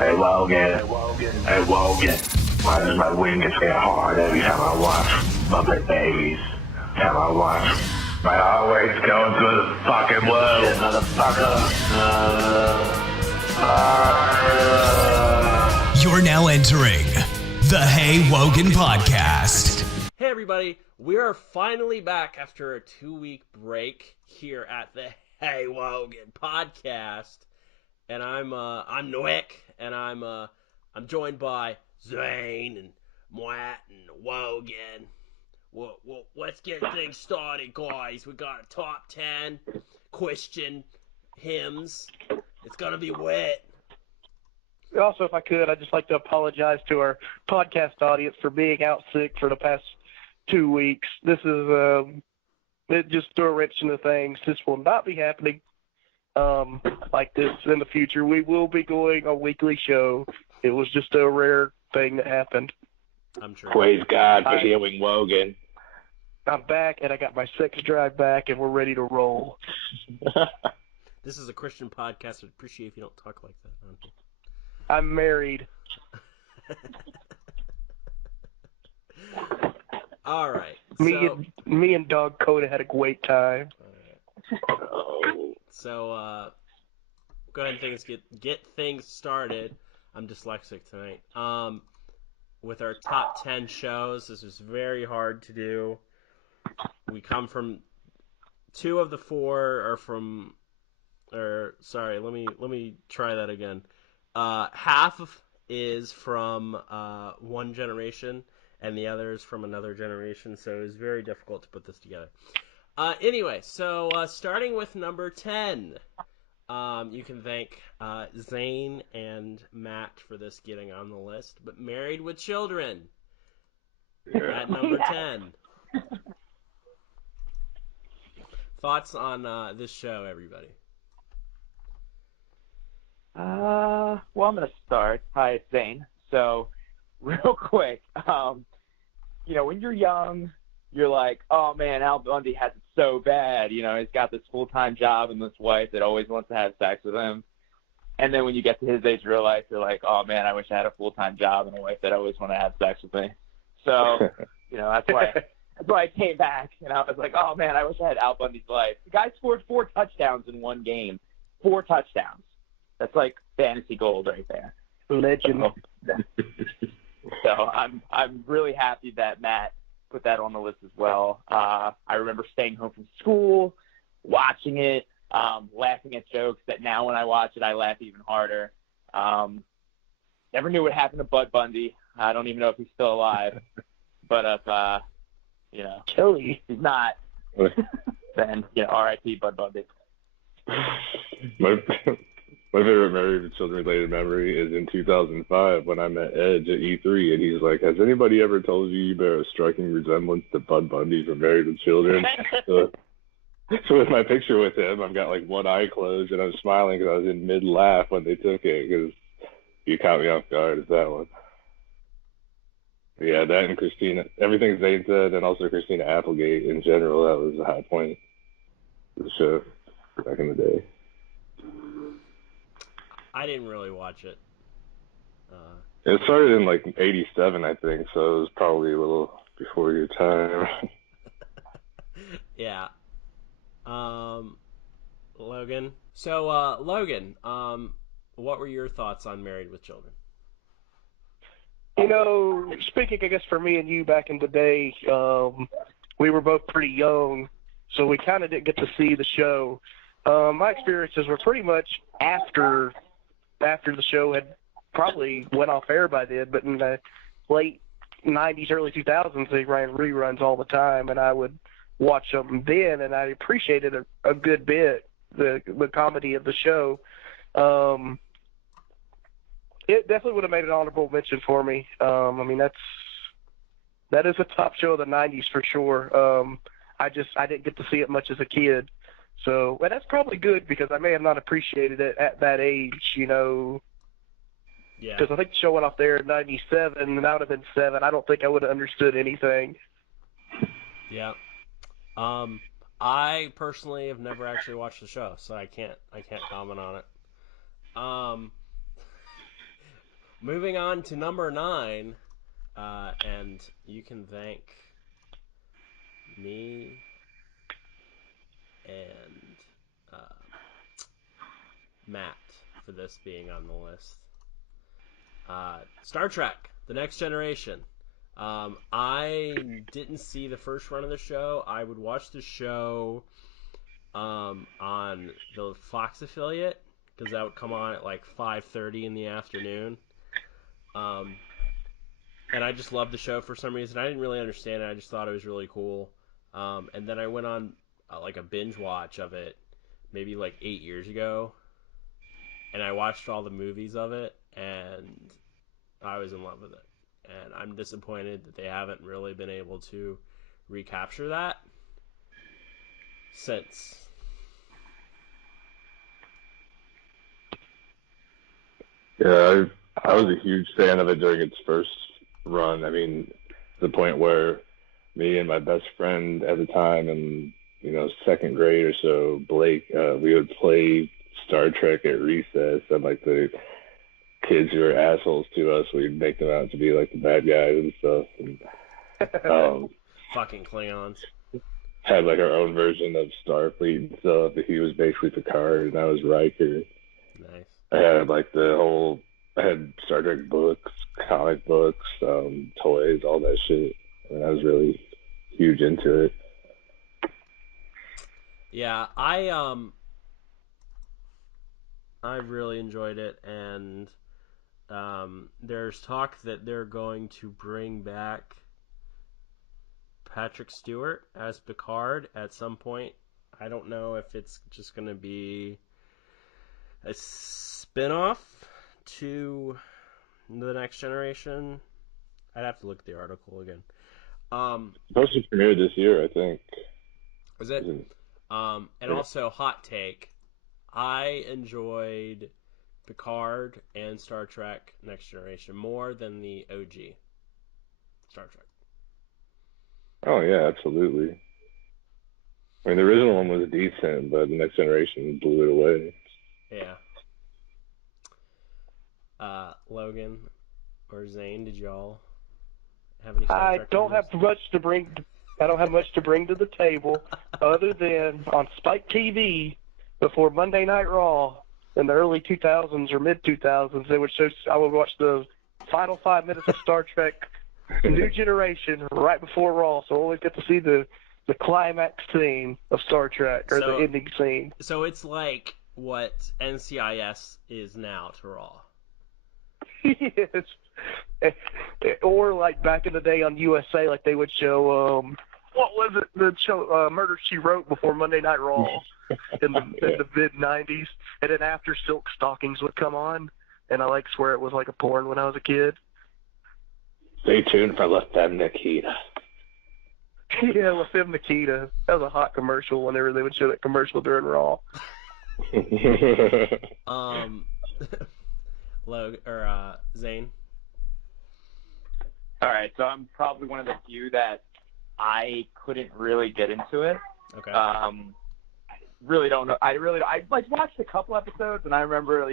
Hey Wogan, hey Wogan. Why does my wing get hard every time I watch Muppet Babies? Every time I watch my heart rate's going through the fucking world. Shit, motherfucker. You're now entering the Hey Wogan podcast. Hey everybody, we are finally back after a 2-week break here at the Hey Wogan podcast. And I'm Noek, and I'm joined by Zane and Mwat and Wogan. Let's get things started, guys. We got a top 10 Christian hymns. It's gonna be wet. Also, if I could, I'd just like to apologize to our podcast audience for being out sick for the past 2 weeks. This is it just threw a wrench into things. This will not be happening like this in the future. We will be going a weekly show. It was just a rare thing that happened. I'm sure. Praise God for healing Wogan. I'm back, and I got my sex drive back, and we're ready to roll. This is a Christian podcast. I'd appreciate if you don't talk like that. I'm married. All right. Me and Dog Coda had a great time. So, go ahead and get things started. I'm dyslexic tonight. With our top 10 shows, this is very hard to do. We come from 2 of the 4 are from, let me try that again. Half is from one generation, and the other is from another generation, so it was very difficult to put this together. Anyway, so starting with number 10, you can thank Zane and Matt for this getting on the list, but Married with Children at number 10. Thoughts on this show, everybody? Well, I'm going to start. Hi, it's Zane. So, real quick, when you're young, you're like, oh man, Al Bundy has it so bad. He's got this full-time job and this wife that always wants to have sex with him. And then when you get to his age of real life, you're like, oh man, I wish I had a full-time job and a wife that always want to have sex with me. So, that's why I came back and I was like, oh man, I wish I had Al Bundy's life. The guy scored 4 touchdowns in one game. 4 touchdowns. That's like fantasy gold right there. Legend. So I'm really happy that Matt put that on the list as well. I remember staying home from school, watching it, laughing at jokes that now when I watch it, I laugh even harder. Never knew what happened to Bud Bundy. I don't even know if he's still alive. But if, Kelly, he's not, then, R.I.P. Bud Bundy. My favorite Married with Children related memory is in 2005 when I met Edge at E3, and he's like, has anybody ever told you bear a striking resemblance to Bud Bundy from Married with Children? So with my picture with him, I've got like one eye closed, and I'm smiling because I was in mid-laugh when they took it, because you caught me off guard. It's that one. Yeah, that and Christina, everything Zane said, and also Christina Applegate in general, that was a high point of the show back in the day. I didn't really watch it. It started in like 87, I think, so it was probably a little before your time. Yeah. Logan. So, Logan, what were your thoughts on Married with Children? Speaking, I guess, for me and you back in the day, we were both pretty young, so we kind of didn't get to see the show. My experiences were pretty much after the show had probably went off air by then, but in the late 90s, early 2000s, they ran reruns all the time, and I would watch them then, and I appreciated a good bit the comedy of the show. It definitely would have made an honorable mention for me. That is a top show of the 90s for sure. I didn't get to see it much as a kid. So, and that's probably good because I may have not appreciated it at that age, Yeah. Because I think the show went off there in 97, and I would have been 7. I don't think I would have understood anything. Yeah. I personally have never actually watched the show, so I can't comment on it. Moving on to number 9, and you can thank me and Matt for this being on the list. Star Trek: The Next Generation. I didn't see the first run of the show. I would watch the show on the Fox affiliate because that would come on at like 5:30 in the afternoon. And I just loved the show for some reason. I didn't really understand it. I just thought it was really cool. And then I went on like a binge watch of it maybe like 8 years ago. And I watched all the movies of it, and I was in love with it. And I'm disappointed that they haven't really been able to recapture that since. Yeah, I was a huge fan of it during its first run. I mean, to the point where me and my best friend at the time in, second grade or so, Blake, we would play Star Trek at recess, and like the kids who were assholes to us, we'd make them out to be like the bad guys and stuff. And, Fucking Klingons. had like our own version of Starfleet and stuff. He was basically Picard, and I was Riker. Nice. I had Star Trek books, comic books, toys, all that shit. And I was really huge into it. Yeah, I really enjoyed it, and there's talk that they're going to bring back Patrick Stewart as Picard at some point. I don't know if it's just going to be a spin-off to The Next Generation. I'd have to look at the article again. Supposed to premiere this year, I think. Was it? And also, hot take. I enjoyed Picard and Star Trek Next Generation more than the OG Star Trek. Oh, yeah, absolutely. I mean, the original one was decent, but the Next Generation blew it away. Yeah. Logan or Zane, did y'all have any Star Trek I don't have much to bring to the table other than on Spike TV before Monday Night Raw in the early 2000s or mid 2000s. They would show. I would watch the final 5 minutes of Star Trek New Generation right before Raw, so I always get to see the climax scene of Star Trek or the ending scene. So it's like what NCIS is now to Raw. Yes. Or like back in the day on USA, like they would show what was it? The show Murder She Wrote before Monday Night Raw in the mid '90s, and then after Silk Stockings would come on, and I swear it was like a porn when I was a kid. Stay tuned for La Femme Nikita. Yeah, La Femme Nikita. That was a hot commercial whenever they would show that commercial during Raw. Zane. All right, so I'm probably one of the few that I couldn't really get into it. Okay. I really don't know. I watched a couple episodes, and I remember,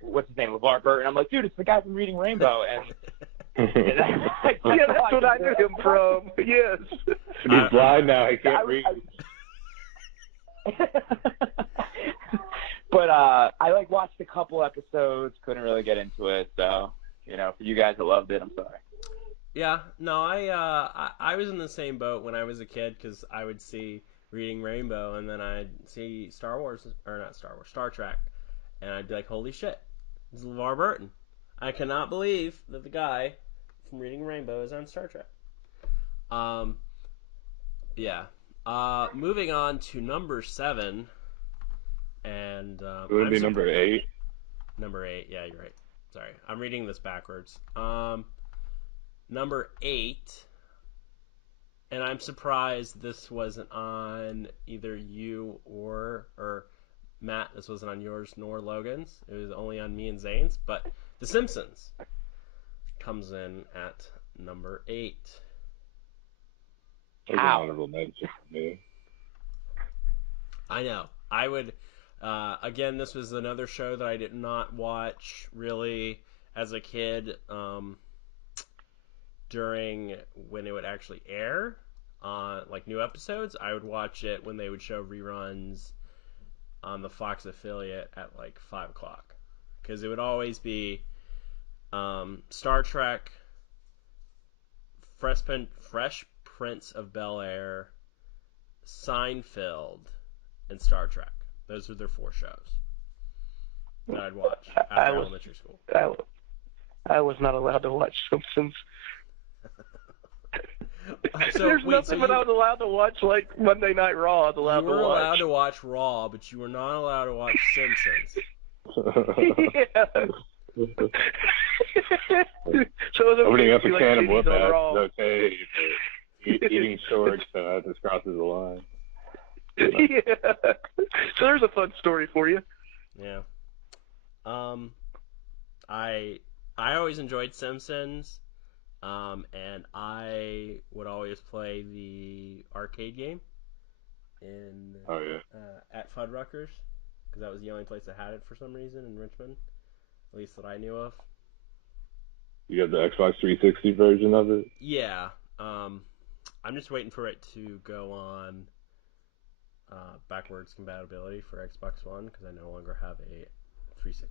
what's his name, LeVar Burton. I'm like, dude, it's the guy from Reading Rainbow, and yeah, that's what I knew him from. Yes. He's blind now. He can't read. But I watched a couple episodes, couldn't really get into it. So, for you guys that loved it, I'm sorry. Yeah, no, I was in the same boat when I was a kid because I would see Reading Rainbow and then I'd see Star Trek, and I'd be like, holy shit, it's LeVar Burton. I cannot believe that the guy from Reading Rainbow is on Star Trek. Yeah. Moving on to number 7, and would it be number 8? Number 8, yeah, you're right. Sorry, I'm reading this backwards. Number 8, and I'm surprised this wasn't on either you or Matt. This wasn't on yours nor Logan's. It was only on me and Zane's. But The Simpsons comes in at number 8. That's an honorable mention for me. I know. I would. Again, this was another show that I did not watch really as a kid, during when it would actually air on like new episodes, I would watch it when they would show reruns on the Fox affiliate at like 5 o'clock, because it would always be Star Trek, Fresh Prince of Bel-Air, Seinfeld, and Star Trek. Those were their 4 shows that I'd watch after elementary school. I was not allowed to watch Simpsons. There's nothing but I was allowed to watch like Monday Night Raw. You were allowed to watch Raw, but you were not allowed to watch Simpsons. Yeah. So it was opening up a like can of titties whoop on ass Raw. is okay, but eating shorts, that just crosses the line. Yeah. So there's a fun story for you. Yeah. I always enjoyed Simpsons, and I would always play the arcade game at Fuddruckers, because that was the only place that had it for some reason in Richmond, at least that I knew of. You got the Xbox 360 version of it? Yeah. I'm just waiting for it to go on backwards compatibility for Xbox One, because I no longer have a 360.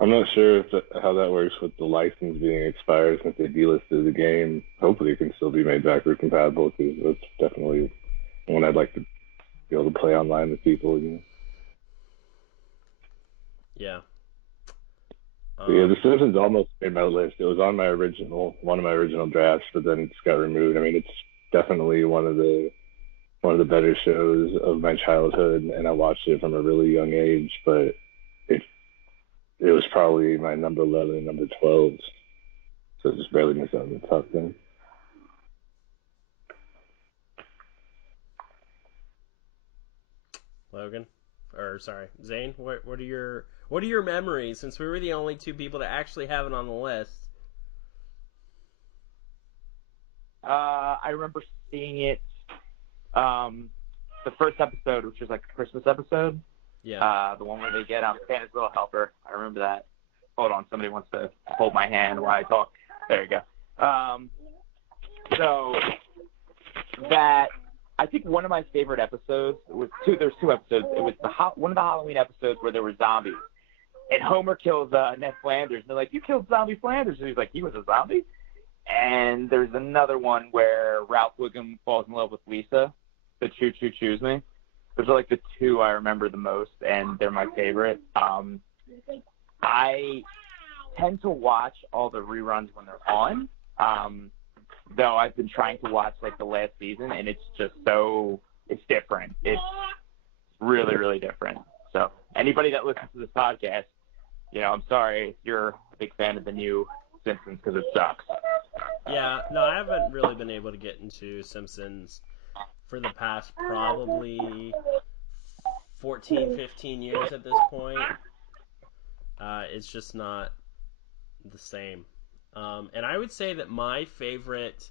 I'm not sure how that works with the license being expired since they delisted the game. Hopefully it can still be made backward compatible, because that's definitely one I'd like to be able to play online with people. Yeah. Yeah, The Simpsons almost made my list. It was on one of my original drafts, but then it just got removed. I mean, it's definitely one of the better shows of my childhood, and I watched it from a really young age. But it was probably my number 11 and number 12, so it just barely missed out on the top 10. Zane, what are your memories, since we were the only 2 people to actually have it on the list? I remember seeing it, the first episode, which was like a Christmas episode. Yeah. The one where they get Santa's Little Helper. I remember that. Hold on, somebody wants to hold my hand while I talk. There you go. So that, I think one of my favorite episodes was there's 2 episodes. It was one of the Halloween episodes where there were zombies, and Homer kills Ned Flanders, and they're like, "You killed Zombie Flanders," and he's like, "He was a zombie." And there's another one where Ralph Wiggum falls in love with Lisa, the Choo Choo Choose Me. Those are like the 2 I remember the most, and they're my favorite. I tend to watch all the reruns when they're on, though I've been trying to watch like the last season, and it's just it's different. It's really, really different. So anybody that listens to this podcast, I'm sorry if you're a big fan of the new Simpsons, because it sucks. Yeah, no, I haven't really been able to get into Simpsons for the past probably 14, 15 years at this point. It's just not the same. And I would say that my favorite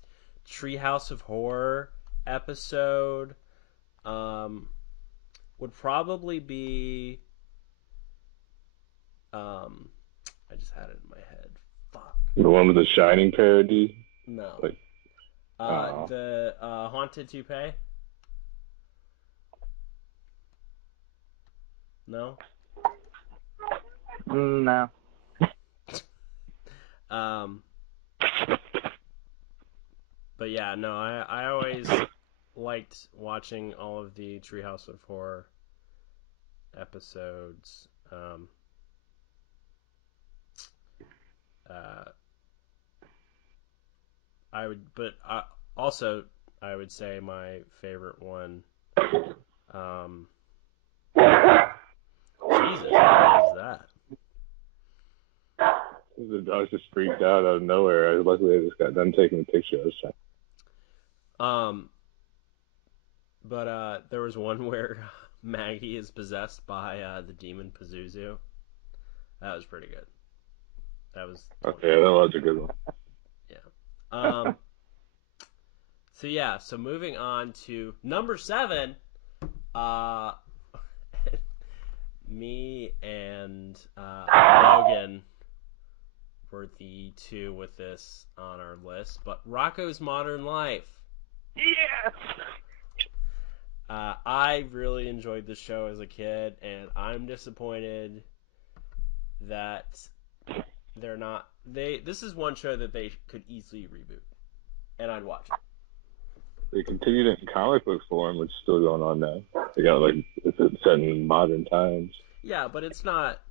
Treehouse of Horror episode would probably be... I just had it in my head. Fuck. The one with the Shining parody? No. Oh. The Haunted Toupee? No? No. But yeah, no, I always liked watching all of the Treehouse of Horror episodes. I would say my favorite one. Jesus, what is that? The dog just freaked out of nowhere. Luckily, I just got done taking a picture. I was trying. But there was one where Maggie is possessed by the demon Pazuzu. That was pretty good. That was okay. That was a good one. Yeah. So moving on to number 7. Me and Logan were the two with this on our list, but Rocko's Modern Life. Yes. I really enjoyed the show as a kid, and I'm disappointed that they're not. This is one show that they could easily reboot, and I'd watch it. They continued it in comic book form, which is still going on now. They got it's set in modern times. Yeah, but it's not.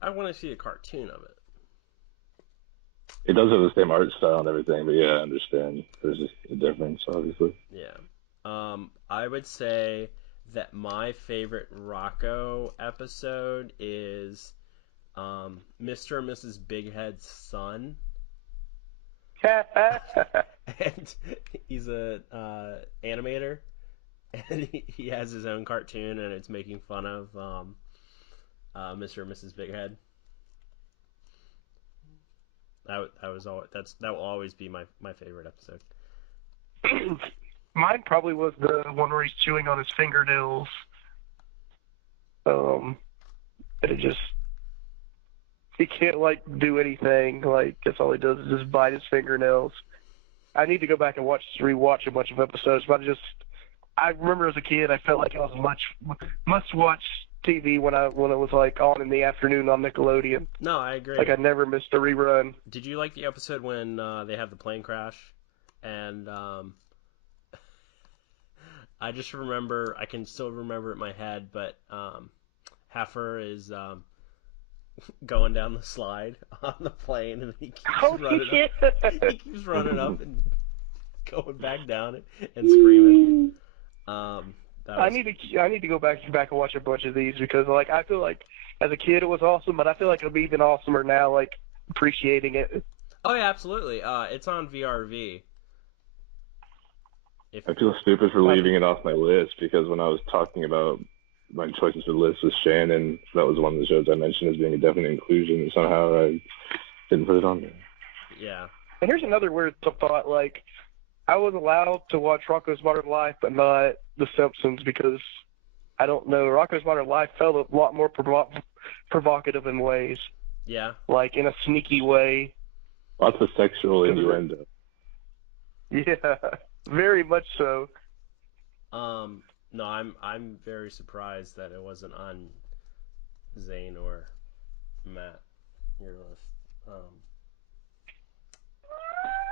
I want to see a cartoon of it. It does have the same art style and everything, but yeah, I understand. There's just a difference, obviously. Yeah. I would say that my favorite Rocco episode is Mr. and Mrs. Bighead's son. And he's a animator, and he has his own cartoon, and it's making fun of Mr. and Mrs. Bighead. That will always be my favorite episode. Mine probably was the one where he's chewing on his fingernails. And it just, he can't do anything. That's all he does is just bite his fingernails. I need to go back and rewatch a bunch of episodes, but I remember as a kid, I felt like it was must-watch TV when it was on in the afternoon on Nickelodeon. No, I agree. I never missed a rerun. Did you like the episode when they have the plane crash? And I just remember, I can still remember it in my head, but Heifer is going down the slide on the plane, and he keeps running up. He keeps running up and going back down and screaming. I need to go back and watch a bunch of these because I feel like as a kid it was awesome, but I feel like it'll be even awesomer now, appreciating it. Oh yeah, absolutely. It's on VRV. I feel stupid for leaving it off my list because when I was talking about my choices for the list with Shannon, that was one of the shows I mentioned as being a definite inclusion, and somehow I didn't put it on there. Yeah. And here's another weird thought, I was allowed to watch Rocko's Modern Life, but not The Simpsons because, I don't know, Rocko's Modern Life felt a lot more provocative in ways. Yeah. In a sneaky way. Lots of sexual innuendo. Yeah, very much so. No, I'm very surprised that it wasn't on Zane or Matt, your list.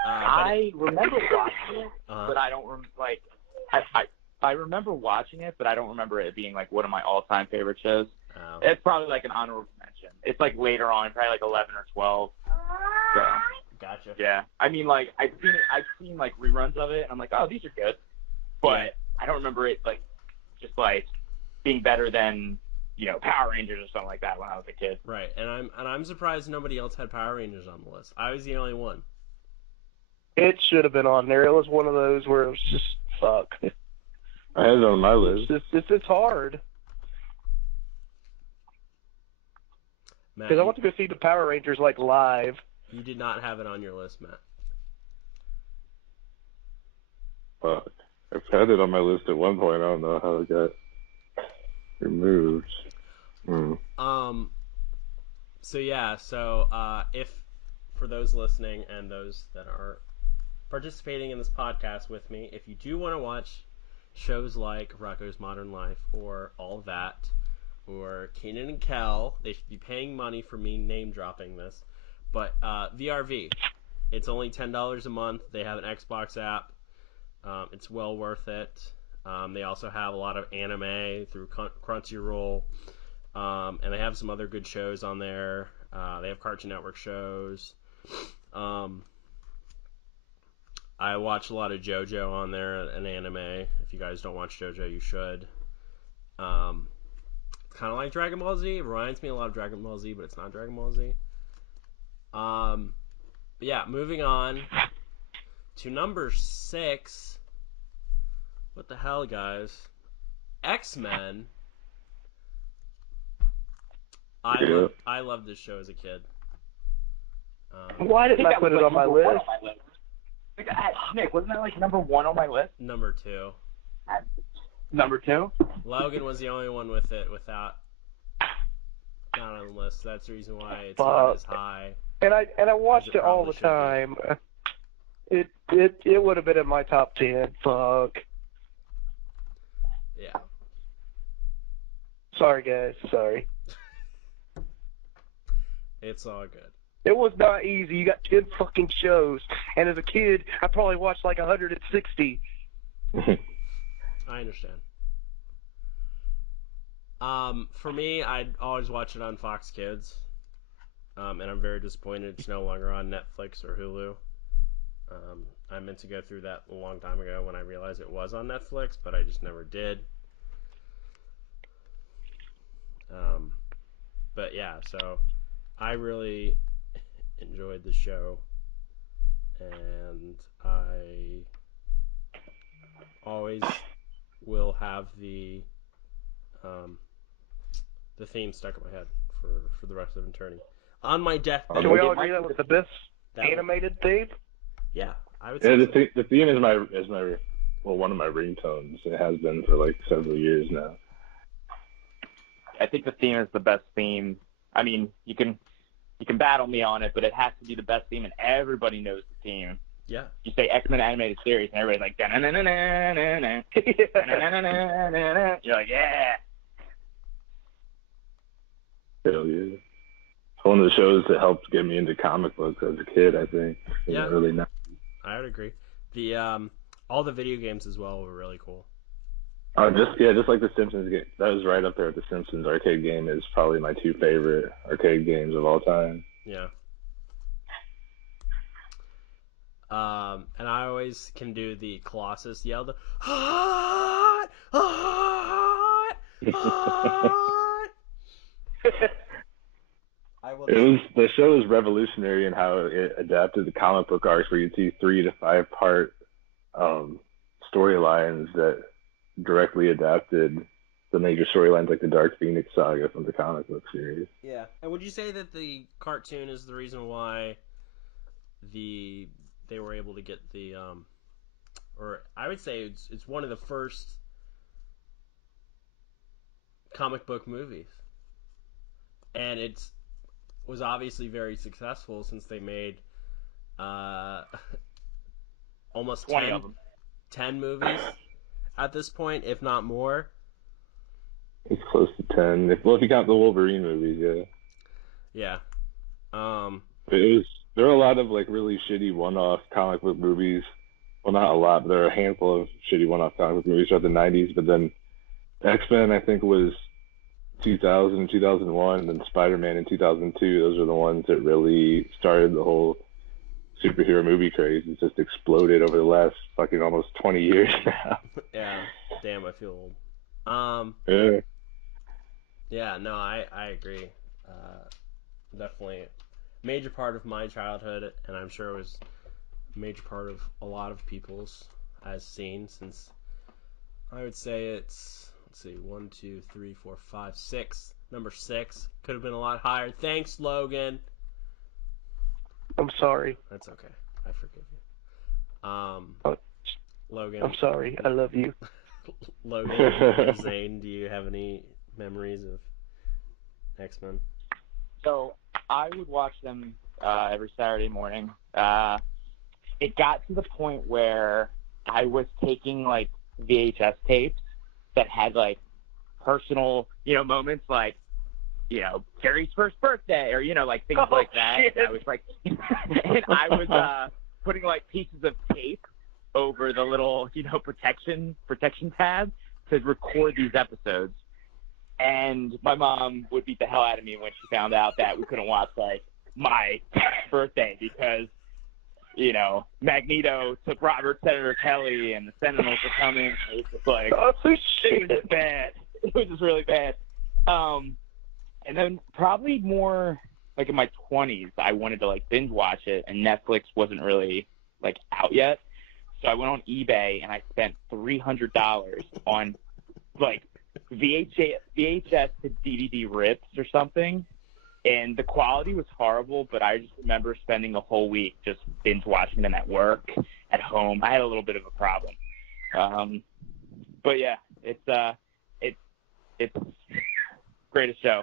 I remember watching it, but I don't I remember watching it, but I don't remember it being one of my all-time favorite shows. Oh. It's probably an honorable mention. It's later on, probably 11 or 12. So, gotcha. yeah, I mean, I've seen reruns of it, and I'm like, oh, these are good, but Yeah. I don't remember it just being better than Power Rangers or something like that when I was a kid. Right, and I'm surprised nobody else had Power Rangers on the list. I was the only one. It should have been on there. It was one of those where it was just fuck. I had it on my list. It's hard. Matt, Because I want to go see the Power Rangers live. You did not have it on your list, Matt. Fuck. I've had it on my list at one point. I don't know how it got removed. So if for those listening and those that are participating in this podcast with me, if you do want to watch shows like Rocko's Modern Life or All That or Kane and Kel, they should be paying money for me name dropping this. But VRV, it's only $10 a month. They have an Xbox app. It's well worth it. They also have a lot of anime through Crunchyroll, and they have some other good shows on there. They have Cartoon Network shows. I watch a lot of JoJo on there, an anime. If you guys don't watch JoJo, you should. It's kind of like Dragon Ball Z. It reminds me a lot of Dragon Ball Z, but it's not Dragon Ball Z. But yeah, moving on to number 6. What the hell, guys? X-Men. I loved this show as a kid. Why didn't I put it on my list? Nick, wasn't that number 1 on my list? Number 2. Number 2? Logan was the only one with it without not on the list. That's the reason why it's not as high. And I watched it all probably the should be. time. It would have been in my top 10. Fuck. Yeah. Sorry, guys. Sorry. It's all good. It was not easy. You got 10 fucking shows. And as a kid, I probably watched like 160. I understand. For me, I'd always watch it on Fox Kids. And I'm very disappointed it's no longer on Netflix or Hulu. I meant to go through that a long time ago when I realized it was on Netflix, but I just never did. But yeah, so I really enjoyed the show, and I always will have the theme stuck in my head for the rest of eternity. On my deathbed. Can we all agree that was the best animated theme? Yeah, I would say. Yeah, the theme is my one of my ringtones. It has been for like several years now. I think the theme is the best theme. I mean, you can battle me on it, but it has to be the best theme, and everybody knows the theme. Yeah. You say X-Men animated series, and everybody's like, da-na-na-na-na-na-na. Da-na-na-na-na-na-na. You're like, yeah. Hell yeah. It's one of the shows that helped get me into comic books as a kid, I think. Yeah. Really nice. I would agree. The all the video games as well were really cool. Just like the Simpsons game. That was right up there with the Simpsons arcade game. Is probably my two favorite arcade games of all time. Yeah. And I always can do the Colossus yell, the hot, hot, hot. The show was revolutionary in how it adapted the comic book arcs, where you'd see 3 to 5 part storylines that directly adapted the major storylines, like the Dark Phoenix saga from the comic book series. Yeah. And would you say that the cartoon is the reason why they were able to get the or I would say it's one of the first comic book movies, and it was obviously very successful since they made almost 20 of them. 10 movies at this point, if not more. It's close to 10. If you count the Wolverine movies, yeah. Yeah. There are a lot of like really shitty one-off comic book movies. Well, not a lot, but there are a handful of shitty one-off comic book movies throughout the 90s. But then X-Men, I think, was 2000, 2001, and then Spider-Man in 2002. Those are the ones that really started the whole superhero movie craze. It's just exploded over the last fucking almost 20 years now. Yeah. Damn, I feel old. Yeah. Yeah, no, I agree. Definitely a major part of my childhood, and I'm sure it was a major part of a lot of people's as seen, since I would say it's, let's see, 1, 2, 3, 4, 5, 6. Number 6. Could have been a lot higher. Thanks, Logan. I'm sorry. That's okay. I forgive you. Logan. I'm sorry. I love you. Logan and Zane, do you have any memories of X-Men? So I would watch them every Saturday morning. It got to the point where I was taking like VHS tapes that had like personal, moments, like, Carrie's first birthday, or like things like that. Shit. I was like, and I was putting like pieces of tape over the little, protection tab to record these episodes. And my mom would beat the hell out of me when she found out that we couldn't watch like my birthday because, Magneto took Robert Senator Kelly and the Sentinels were coming. It was just like, Oh, it shit. was just bad. It was just really bad. And then probably more like in my 20s, I wanted to like binge watch it, and Netflix wasn't really like out yet. So I went on eBay and I spent $300 on like VHS to DVD rips or something. And the quality was horrible, but I just remember spending a whole week just binge watching them at work, at home. I had a little bit of a problem. But yeah, it's greatest show.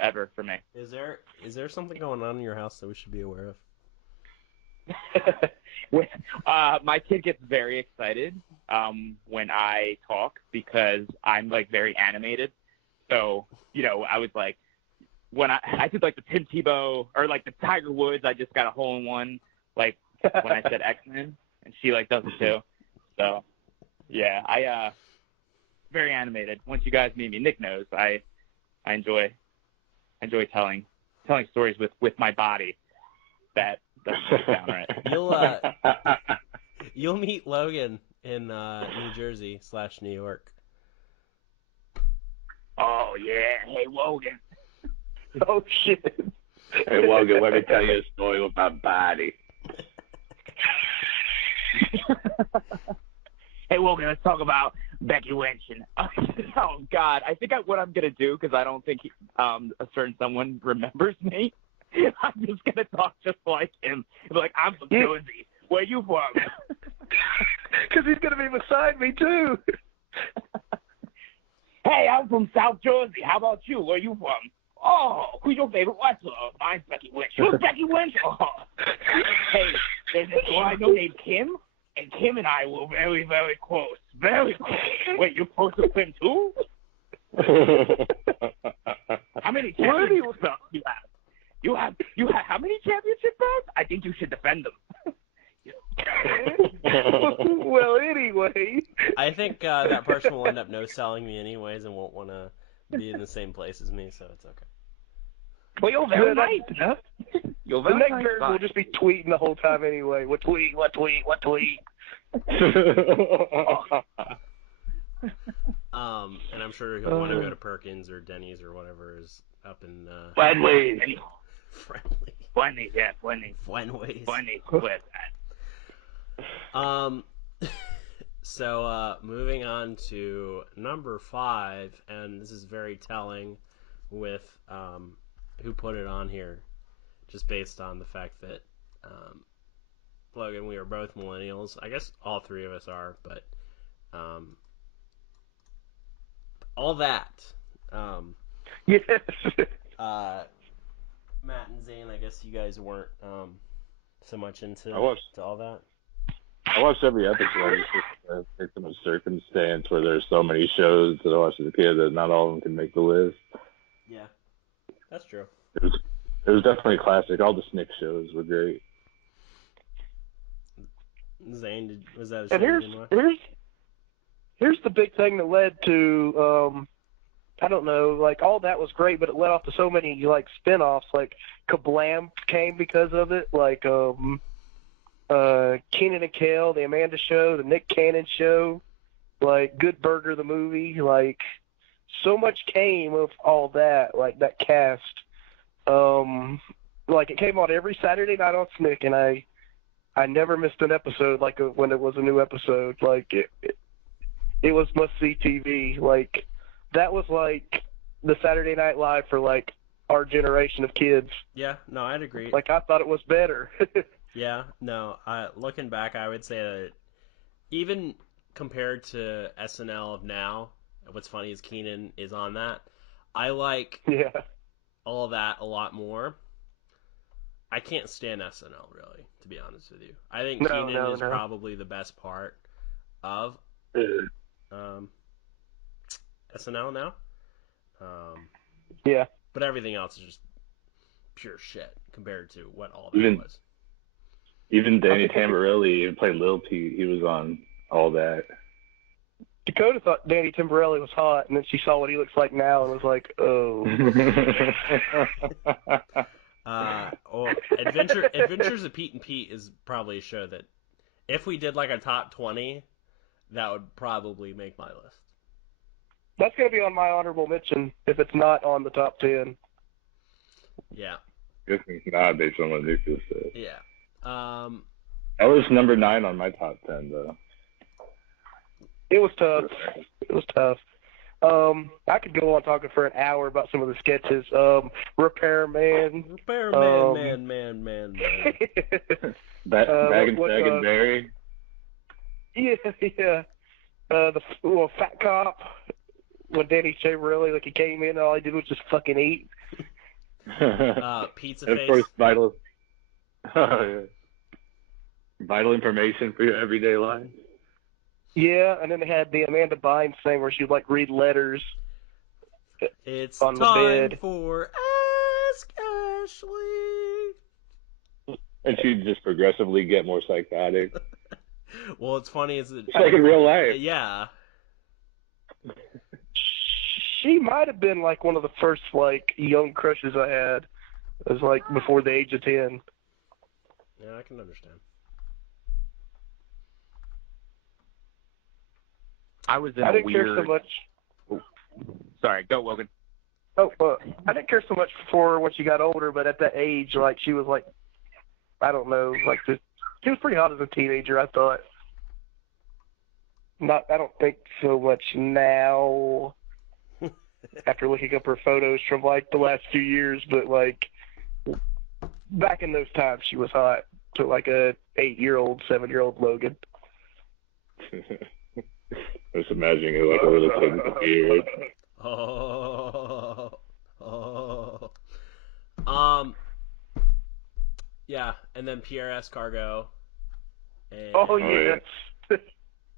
ever for me. Is there something going on in your house that we should be aware of? My kid gets very excited when I talk because I'm like very animated. So, I was like, when I did like the Tim Tebow or like the Tiger Woods, I just got a hole in one, like when I said X-Men, and she like does it too. So, yeah, I very animated. Once you guys meet me, Nick knows I enjoy telling stories with my body. That doesn't sound right. You'll meet Logan in New Jersey / New York. Oh yeah, hey Wogan. Oh shit. Hey, Wogan, let me tell you a story with my body. Hey Wogan, let's talk about Becky Lynch. And oh God, I think what I'm gonna do, because I don't think a certain someone remembers me. I'm just gonna talk just like him. Be like, I'm from Doozy. Where you from? Because he's gonna be beside me too. Hey, I'm from South Jersey. How about you? Where you from? Oh, who's your favorite wrestler? Mine's Becky Lynch. Who's Becky Lynch? Oh. Hey, there's this girl I know named Kim, and Kim and I were very, very close. Very close. Wait, you're close to Kim too? How many championship belts do you have? You have how many championship belts? I think you should defend them. Well, anyway. I think that person will end up no-selling me anyways and won't want to be in the same place as me, so it's okay. Well, you're very nice. You're The very next nice bird guy. will just be tweeting the whole time anyway. What tweet? And I'm sure he'll want to go to Perkins or Denny's or whatever is up in Friendly. Friendly. Yeah, friendly. Fenways. Friendly. Where's that? So moving on to number 5, and this is very telling with who put it on here, just based on the fact that Logan, we are both millennials. I guess all three of us are, but all that. Yes. Matt and Zane, I guess you guys weren't so much into to all that. I watched every episode. It's just a victim of circumstance where there's so many shows that I watched as a kid that not all of them can make the list. Yeah, that's true. It was definitely a classic. All the Snick shows were great. Zane, was that a show And you didn't watch? here's the big thing that led to I don't know, like all that was great, but it led off to so many like spin-offs. Like Kablam came because of it. Like Keenan and Kel, the Amanda Show, the Nick Cannon Show, like Good Burger the movie. Like so much came of all that. Like that cast. Like it came on every Saturday night on Snick, and I never missed an episode. Like when it was a new episode, like it was must-see TV. Like that was like the Saturday Night Live for like our generation of kids. Yeah, no, I'd agree. Like I thought it was better. Yeah, no, looking back, I would say that even compared to SNL of now, what's funny is Keenan is on that. I like all of that a lot more. I can't stand SNL, really, to be honest with you. I think Keenan is probably the best part of SNL now. Yeah. But everything else is just pure shit compared to what all that was. Even Danny Tamborelli, who played Lil Pete, he was on all that. Dakota thought Danny Tamborelli was hot, and then she saw what he looks like now and was like, oh. Adventures of Pete and Pete is probably a show that, if we did like a top 20, that would probably make my list. That's going to be on my honorable mention if it's not on the top 10. Yeah. Guess it's not based on what Nick just said. Yeah. That was number 9 on my top 10, though. It was tough. I could go on talking for an hour about some of the sketches. Repairman. Man. Bag and Barry. Yeah. The Fat Cop. When Danny Tamborelli, like he came in, all he did was just fucking eat. Pizza And of Face. course, vital. Oh, yeah. Vital information for your everyday life. Yeah, and then they had the Amanda Bynes thing where she'd like read letters It's on the time bed. for Ask Ashley. And she'd just progressively get more psychotic. Well, it's funny is that It's like in real life. yeah. She might have been like one of the first like young crushes I had. It was like before the age of 10. Yeah, I can understand. I was in I a didn't weird. care so much. Sorry, go Wogan. Oh, I didn't care so much for when she got older, but at that age, like she was like, I don't know, like she was pretty hot as a teenager. I thought. I don't think so much now. After looking up her photos from like the last few years, but like back in those times, she was hot to like a 8-year-old, 7-year-old Logan. Just imagining it like a little kid with a beard. Oh. Yeah, and then Pierre Escargot. And Oh yeah,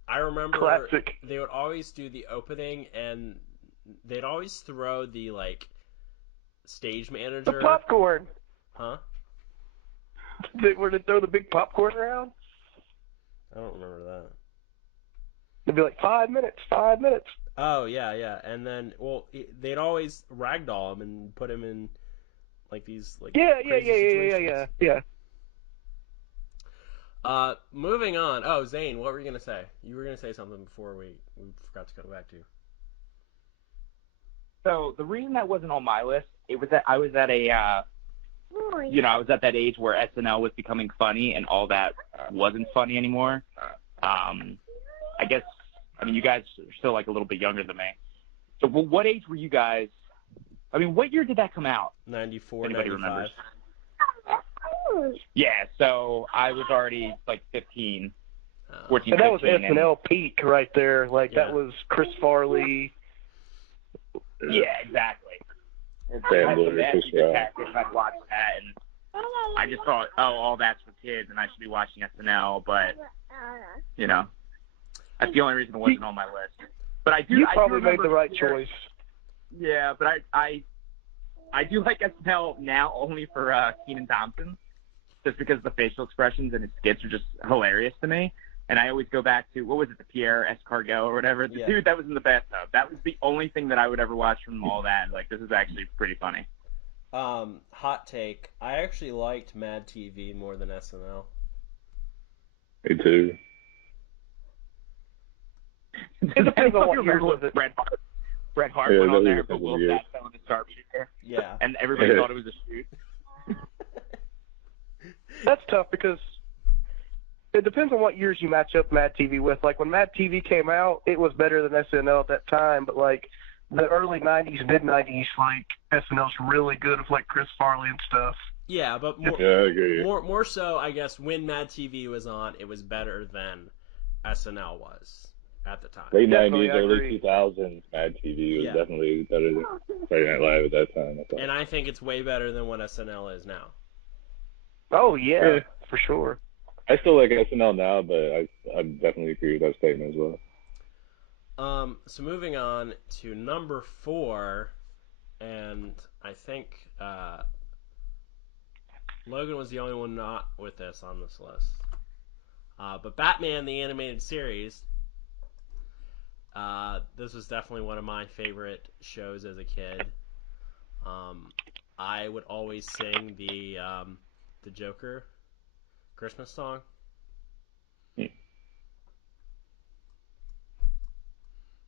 I remember classic. they would always do the opening, and they'd always throw the like stage The manager. popcorn. Huh? Where they throw the big popcorn around? I don't remember that. They'd be like 5 minutes, 5 minutes. Oh yeah, and then they'd always ragdoll him and put him in like these like Yeah. situations. Yeah. Moving on. Oh, Zane, what were you gonna say? You were gonna say something before we forgot to go back to. So the reason that wasn't on my list, it was that I was at I was at that age where SNL was becoming funny and all that wasn't funny anymore. I guess, you guys are still like a little bit younger than me. So what age were you guys? What year did that come out? 94, Anybody 95. remembers? Yeah, so I was already like 15, 14, And that was 15, SNL peak right there. Like Yeah. that was Chris Farley. Yeah, exactly. Family, Chris Rock. I'd watch that, and I just thought, all that's for kids, and I should be watching SNL. But that's the only reason it wasn't on my list. But I do. You I do probably made remember the right Pierre- choice. Yeah, but I do like SNL now only for Keenan Thompson, just because the facial expressions and his skits are just hilarious to me. And I always go back to, what was it, the Pierre Escargot or whatever? The dude that was in the bathtub. That was the only thing that I would ever watch from all that. Like, this is actually pretty funny. Hot take. I actually liked Mad TV more than SNL. Me too. It depends on what years was it. Bret Hart Yeah, went on that there, was but a couple Will years. Sapp fell in the sharpshooter. Yeah. And everybody thought it was a shoot. That's tough because it depends on what years you match up Mad TV with. Like when Mad TV came out, it was better than SNL at that time. But like the early '90s, mid '90s, like SNL's really good with like Chris Farley and stuff. Yeah, but more, Yeah, I agree. more so, I guess, when Mad TV was on, it was better than SNL was at the time. Late Definitely, 90s, I early agree. 2000s, Mad TV was Yeah. definitely better than Saturday Night Live at that time. I thought. And I think it's way better than what SNL is now. Oh yeah, Yeah. for sure. I still like SNL now, but I definitely agree with that statement as well. So moving on to number 4, and I think Logan was the only one not with us on this list. But Batman the Animated Series, this was definitely one of my favorite shows as a kid. I would always sing the Joker Christmas song.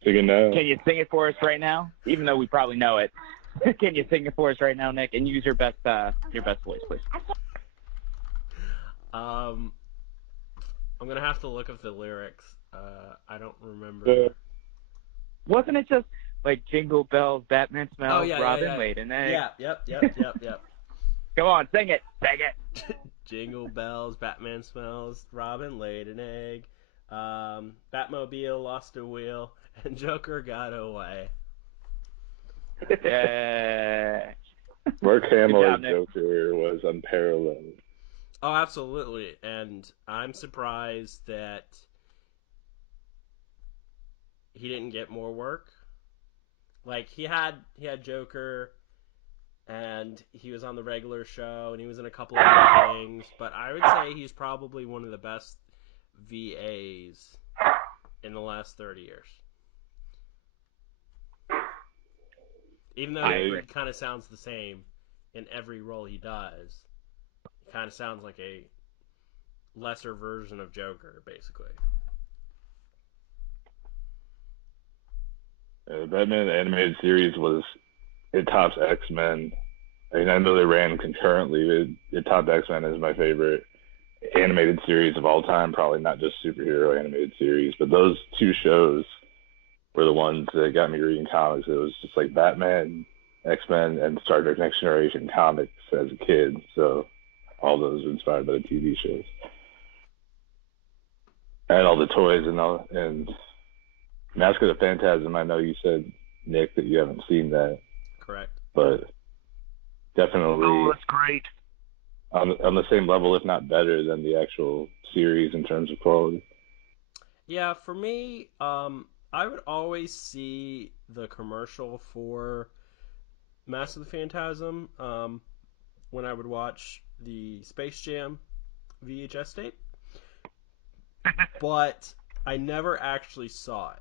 Singing now. Can you sing it for us right now? Even though we probably know it. Can you sing it for us right now, Nick? And use your best voice, please. I'm gonna have to look up the lyrics. I don't remember. Wasn't it just like Jingle Bells, Batman smells, Oh, yeah, Robin yeah. laid an egg? Yeah, yep. Come on, sing it. Sing it. Jingle bells, Batman smells, Robin laid an egg, Batmobile lost a wheel, and Joker got away. Yeah. Mark Hamill as Nick. Joker was unparalleled. Oh, absolutely. And I'm surprised that he didn't get more work. Like he had Joker, and he was on the regular show, and he was in a couple of other things. But I would say he's probably one of the best VAs in the last 30 years. Even though he kind of sounds the same in every role he does, he kind of sounds like a lesser version of Joker, basically. The Batman animated series it tops X-Men. I mean, I know they ran concurrently, but it topped X-Men as my favorite animated series of all time. Probably not just superhero animated series, but those two shows were the ones that got me reading comics. It was just like Batman, X-Men, and Star Trek Next Generation comics as a kid. So all those were inspired by the TV shows. And all the toys and Mask of the Phantasm. I know you said, Nick, that you haven't seen that. Correct. But definitely Oh, that's great. on the same level, if not better, than the actual series in terms of quality. Yeah, for me, I would always see the commercial for Mask of the Phantasm when I would watch the Space Jam VHS tape, but I never actually saw it.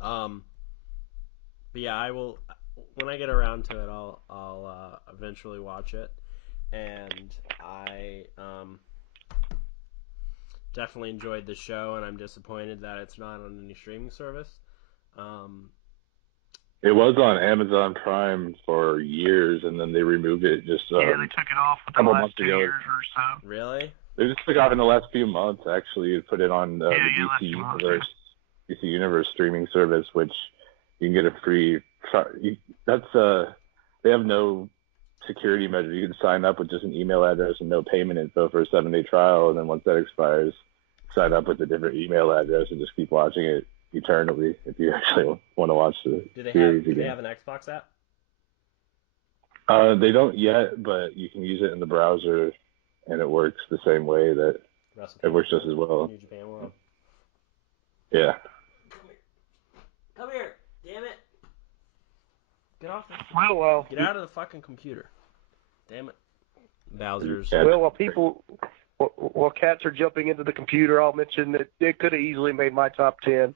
But yeah, I will. When I get around to it, I'll eventually watch it, and I definitely enjoyed the show, and I'm disappointed that it's not on any streaming service. It was on Amazon Prime for years, and then they removed it just Yeah, they took it off within the couple last months 2 ago. years or so. Really? They just took off in the last few months. Actually, put it on the last DC few months, DC Universe streaming service, which you can get a free. They have no security measure. You can sign up with just an email address and no payment info for a 7-day trial, and then once that expires, sign up with a different email address and just keep watching it eternally if you actually want to watch the series again. Do they have an Xbox app? They don't yet, but you can use it in the browser, and it works the same way that it works just as well. New Japan World. Yeah. Come here, damn it! Get off the. Well, Get out of the fucking computer. Damn it, Bowser's. Yeah. while cats are jumping into the computer, I'll mention that it could have easily made my top 10.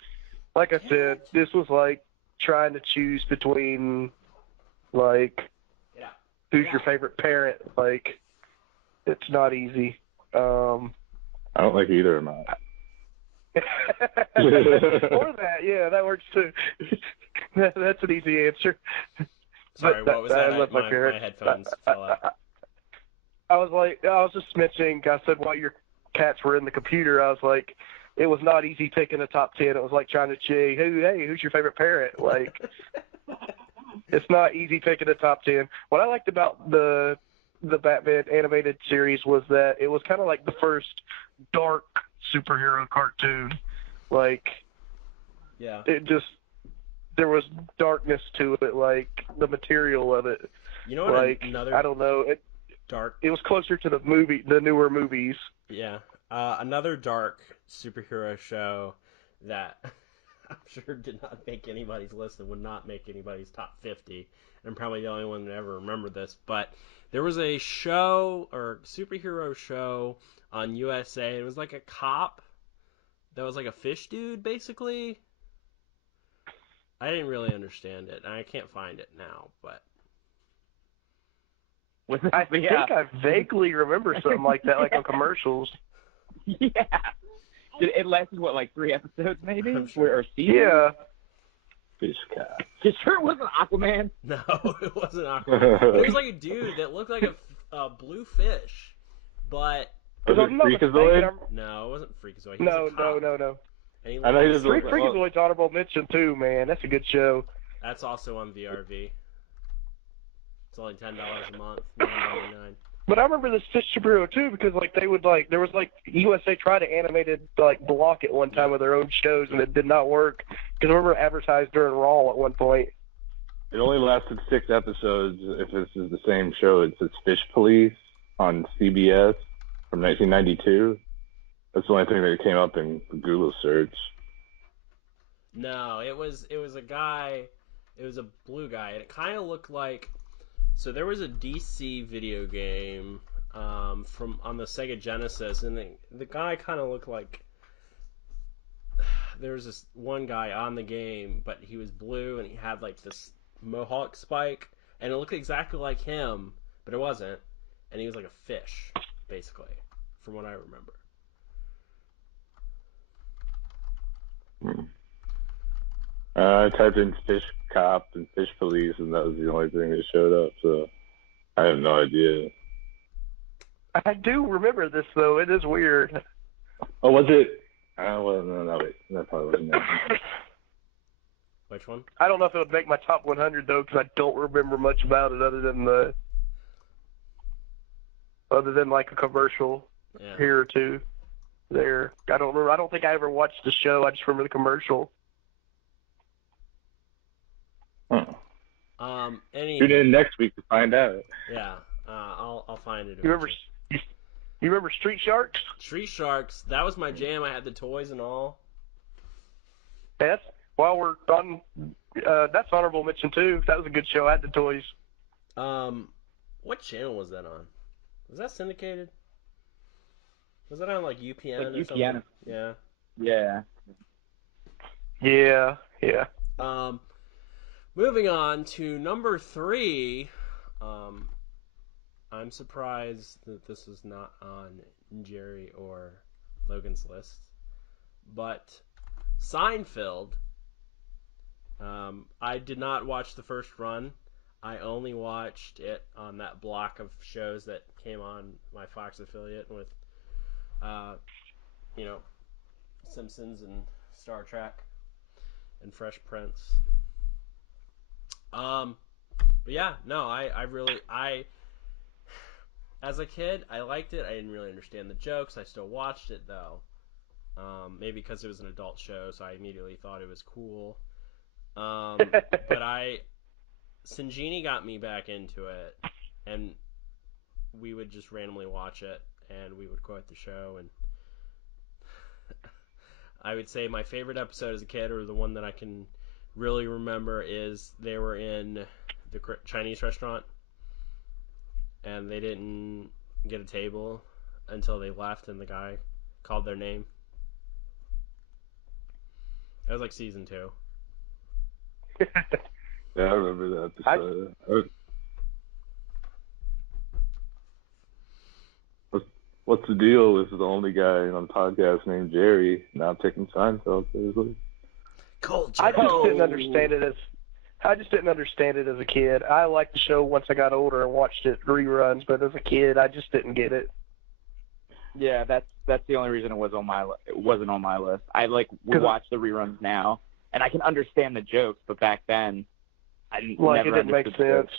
Like I said, this was like trying to choose between, like, who's your favorite parent. Like, it's not easy. I don't like either of mine. Or that, yeah, that works too. That's an easy answer. Sorry, what was that? I love my My parents. headphones fell out. I was just mentioning, I said while your cats were in the computer, I was like, it was not easy picking a top 10. It was like trying to say, hey, who's your favorite parent? Like, it's not easy picking a top 10. What I liked about the Batman animated series was that it was kind of like the first dark superhero cartoon. Like, Yeah. There was darkness to it, like the material of it. You know what? Like, Another I don't know. dark. It was closer to the newer movies. Yeah. Another dark superhero show that I'm sure did not make anybody's list and would not make anybody's top 50. And I'm probably the only one to ever remember this. But there was a show or superhero show on USA. It was like a cop that was like a fish dude, basically. I didn't really understand it, and I can't find it now, but I think I vaguely remember something like that, like on commercials. Yeah. It lasted, what, like 3 episodes maybe? I'm sure. Or season? Yeah. Fish cat. You sure it wasn't Aquaman? no, it wasn't awkward. It was like a dude that looked like a blue fish, but Was I'm it not Freakazoid? mistaken, no, it wasn't Freakazoid. He No. was a cop, and he I know he looked- was Freakazoid's honorable mention too, man. That's a good show. That's also on VRV. It's only $10 a month, $9.99. But I remember this fish superhero too because like they would like there was like USA tried to animated like block it one time with their own shows and it did not work because I remember advertised during Raw at one point. It only lasted 6 episodes. If this is the same show, it's Fish Police on CBS from 1992. That's the only thing that came up in Google search. No, it was a guy. It was a blue guy, and it kind of looked like. So there was a DC video game from on the Sega Genesis, and the guy kind of looked like. There was this one guy on the game, but he was blue, and he had like this mohawk spike, and it looked exactly like him, but it wasn't, and he was like a fish, basically, from what I remember. I typed in Fish Cop and Fish Police, and that was the only thing that showed up, so I have no idea. I do remember this, though. It is weird. Oh, was it? Well, no, wait. That probably wasn't that. Which one? I don't know if it would make my top 100, though, because I don't remember much about it other than like a commercial here or two there. I don't remember. I don't think I ever watched the show. I just remember the commercial. Anyway. Tune in next week to find out. Yeah, I'll find it. You remember Street Sharks? Street Sharks, that was my jam. I had the toys and all. Yes. While we're on, that's honorable mention too. That was a good show. I had the toys. What channel was that on? Was that syndicated? Was that on like UPN or something? Yeah. Yeah. Yeah. Moving on to number 3. I'm surprised that this is not on Jerry or Logan's list, but Seinfeld. I did not watch the first run. I only watched it on that block of shows that came on my Fox affiliate with, Simpsons and Star Trek and Fresh Prince. But yeah, no, I as a kid, I liked it. I didn't really understand the jokes. I still watched it though. Maybe because it was an adult show, so I immediately thought it was cool. But Sinjini got me back into it, and we would just randomly watch it, and we would quote the show, and I would say my favorite episode as a kid, or the one that I can really remember, is they were in the Chinese restaurant, and they didn't get a table until they left, and the guy called their name. That was like season 2. Yeah, I remember that episode. What's the deal with the only guy on the podcast named Jerry now taking Seinfeld seriously? Culture. I just didn't understand it as a kid. I liked the show once I got older and watched it reruns, but as a kid, I just didn't get it. Yeah, that's the only reason it wasn't on my list. I watch the reruns now, and I can understand the jokes, but back then, it didn't make sense.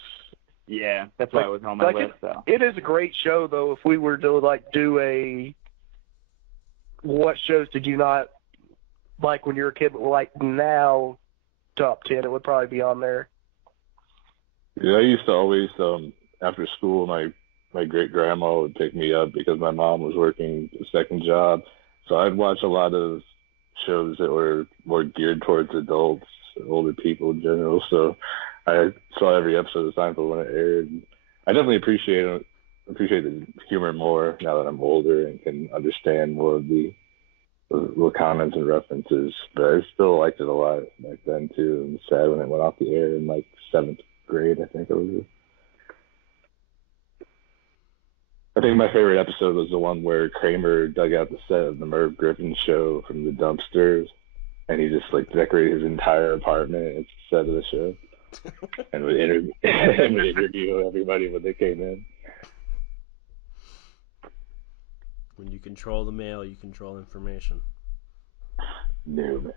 Yeah, that's why it wasn't on my list. So it is a great show, though. If we were to do a what shows did you not like when you were a kid, but like now, top 10, it would probably be on there. Yeah, I used to always after school, my great grandma would pick me up because my mom was working a second job, so I'd watch a lot of shows that were more geared towards adults, older people in general. So I saw every episode of Seinfeld when it aired. I definitely appreciate the humor more now that I'm older and can understand more of the little comments and references. But I still liked it a lot back then too. And sad when it went off the air in 7th grade, I think it was. I think my favorite episode was the one where Kramer dug out the set of the Merv Griffin show from the dumpsters, and he just decorated his entire apartment as the set of the show, and would interview everybody when they came in. When you control the mail, you control information. Newman.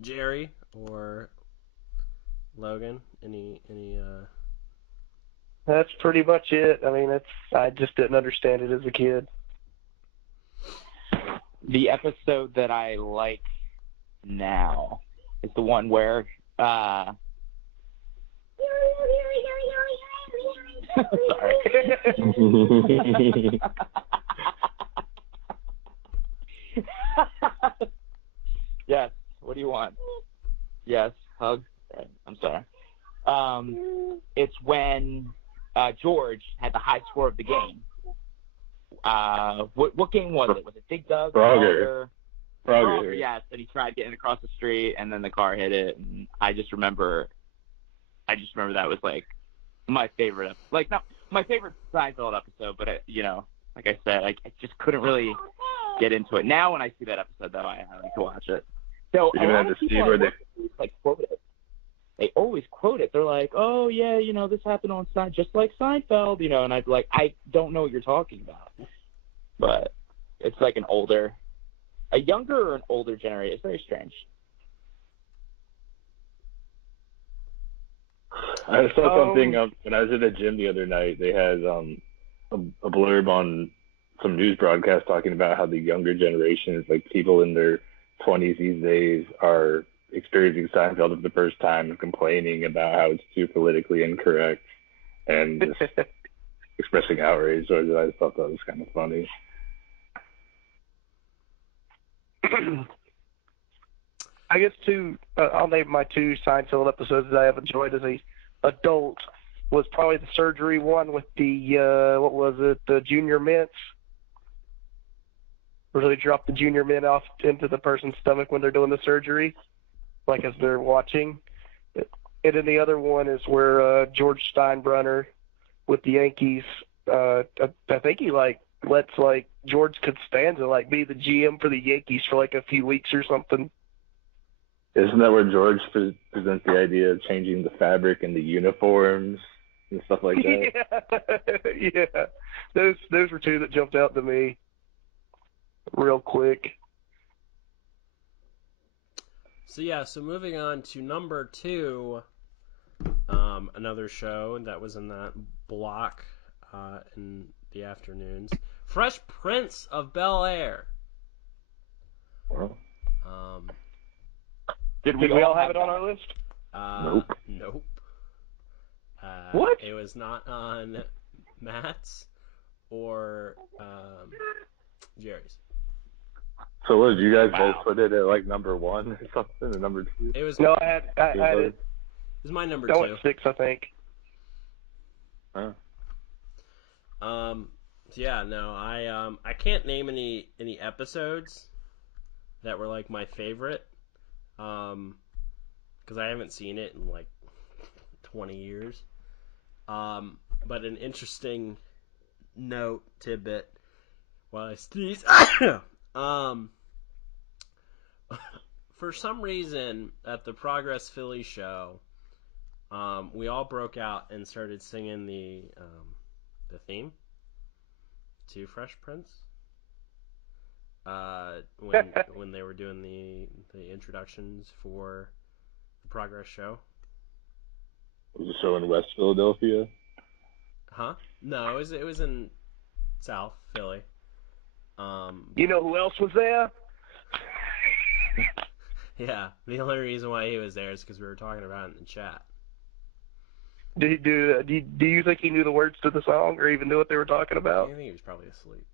Jerry or Logan, any That's pretty much it. I mean, I just didn't understand it as a kid. The episode that I like now is the one where sorry. Yes. What do you want? Yes. Hug. Right. I'm sorry. It's when George had the high score of the game. What game was it? Was it Dig Dug? Frogger. Frogger, yes. And he tried getting across the street, and then the car hit it. And I just remember that was like my favorite. Like, not my favorite Seinfeld episode, but like I said, I just couldn't really get into it. Now when I see that episode, though, I like to watch it. So a lot of people like quote it. They always quote it. They're like, "Oh yeah, this happened on Seinfeld, just like Seinfeld," and I'd be like, "I don't know what you're talking about." But it's like a younger or an older generation. It's very strange. I saw something when I was at the gym the other night. They had a blurb on some news broadcast talking about how the younger generations, like people in their 20s these days, are experiencing Seinfeld for the first time and complaining about how it's too politically incorrect and just expressing outrage. So I just thought that was kind of funny. I guess I'll name my two Seinfeld episodes that I have enjoyed as a adult was probably the surgery one with the what was it, the junior mints, where they drop the junior mint off into the person's stomach when they're doing the surgery, like as they're watching. And then the other one is where George Steinbrenner with the Yankees, I think he lets George Costanza be the GM for the Yankees for a few weeks or something. Isn't that where George presents the idea of changing the fabric and the uniforms and stuff like that? Yeah. Those were two that jumped out to me real quick. So moving on to number 2, another show that was in that block in the afternoons, Fresh Prince of Bel-Air. Did we all have it on our list? Nope. What? It was not on Matt's or Jerry's. So what, did you guys both put it at number 1 or something, or number 2? It was no, I had it. It was my number 2. I went 6, I think. Huh. Yeah, no, I can't name any episodes that were my favorite, because I haven't seen it in 20 years. But an interesting tidbit while I sneeze. For some reason at the Progress Philly show, we all broke out and started singing the theme to Fresh Prince when they were doing the introductions for the Progress show. Was the show in West Philadelphia? Huh? No, it was in South Philly. You know who else was there? Yeah, the only reason why he was there is because we were talking about it in the chat. Do you think he knew the words to the song or even knew what they were talking about? I think he was probably asleep.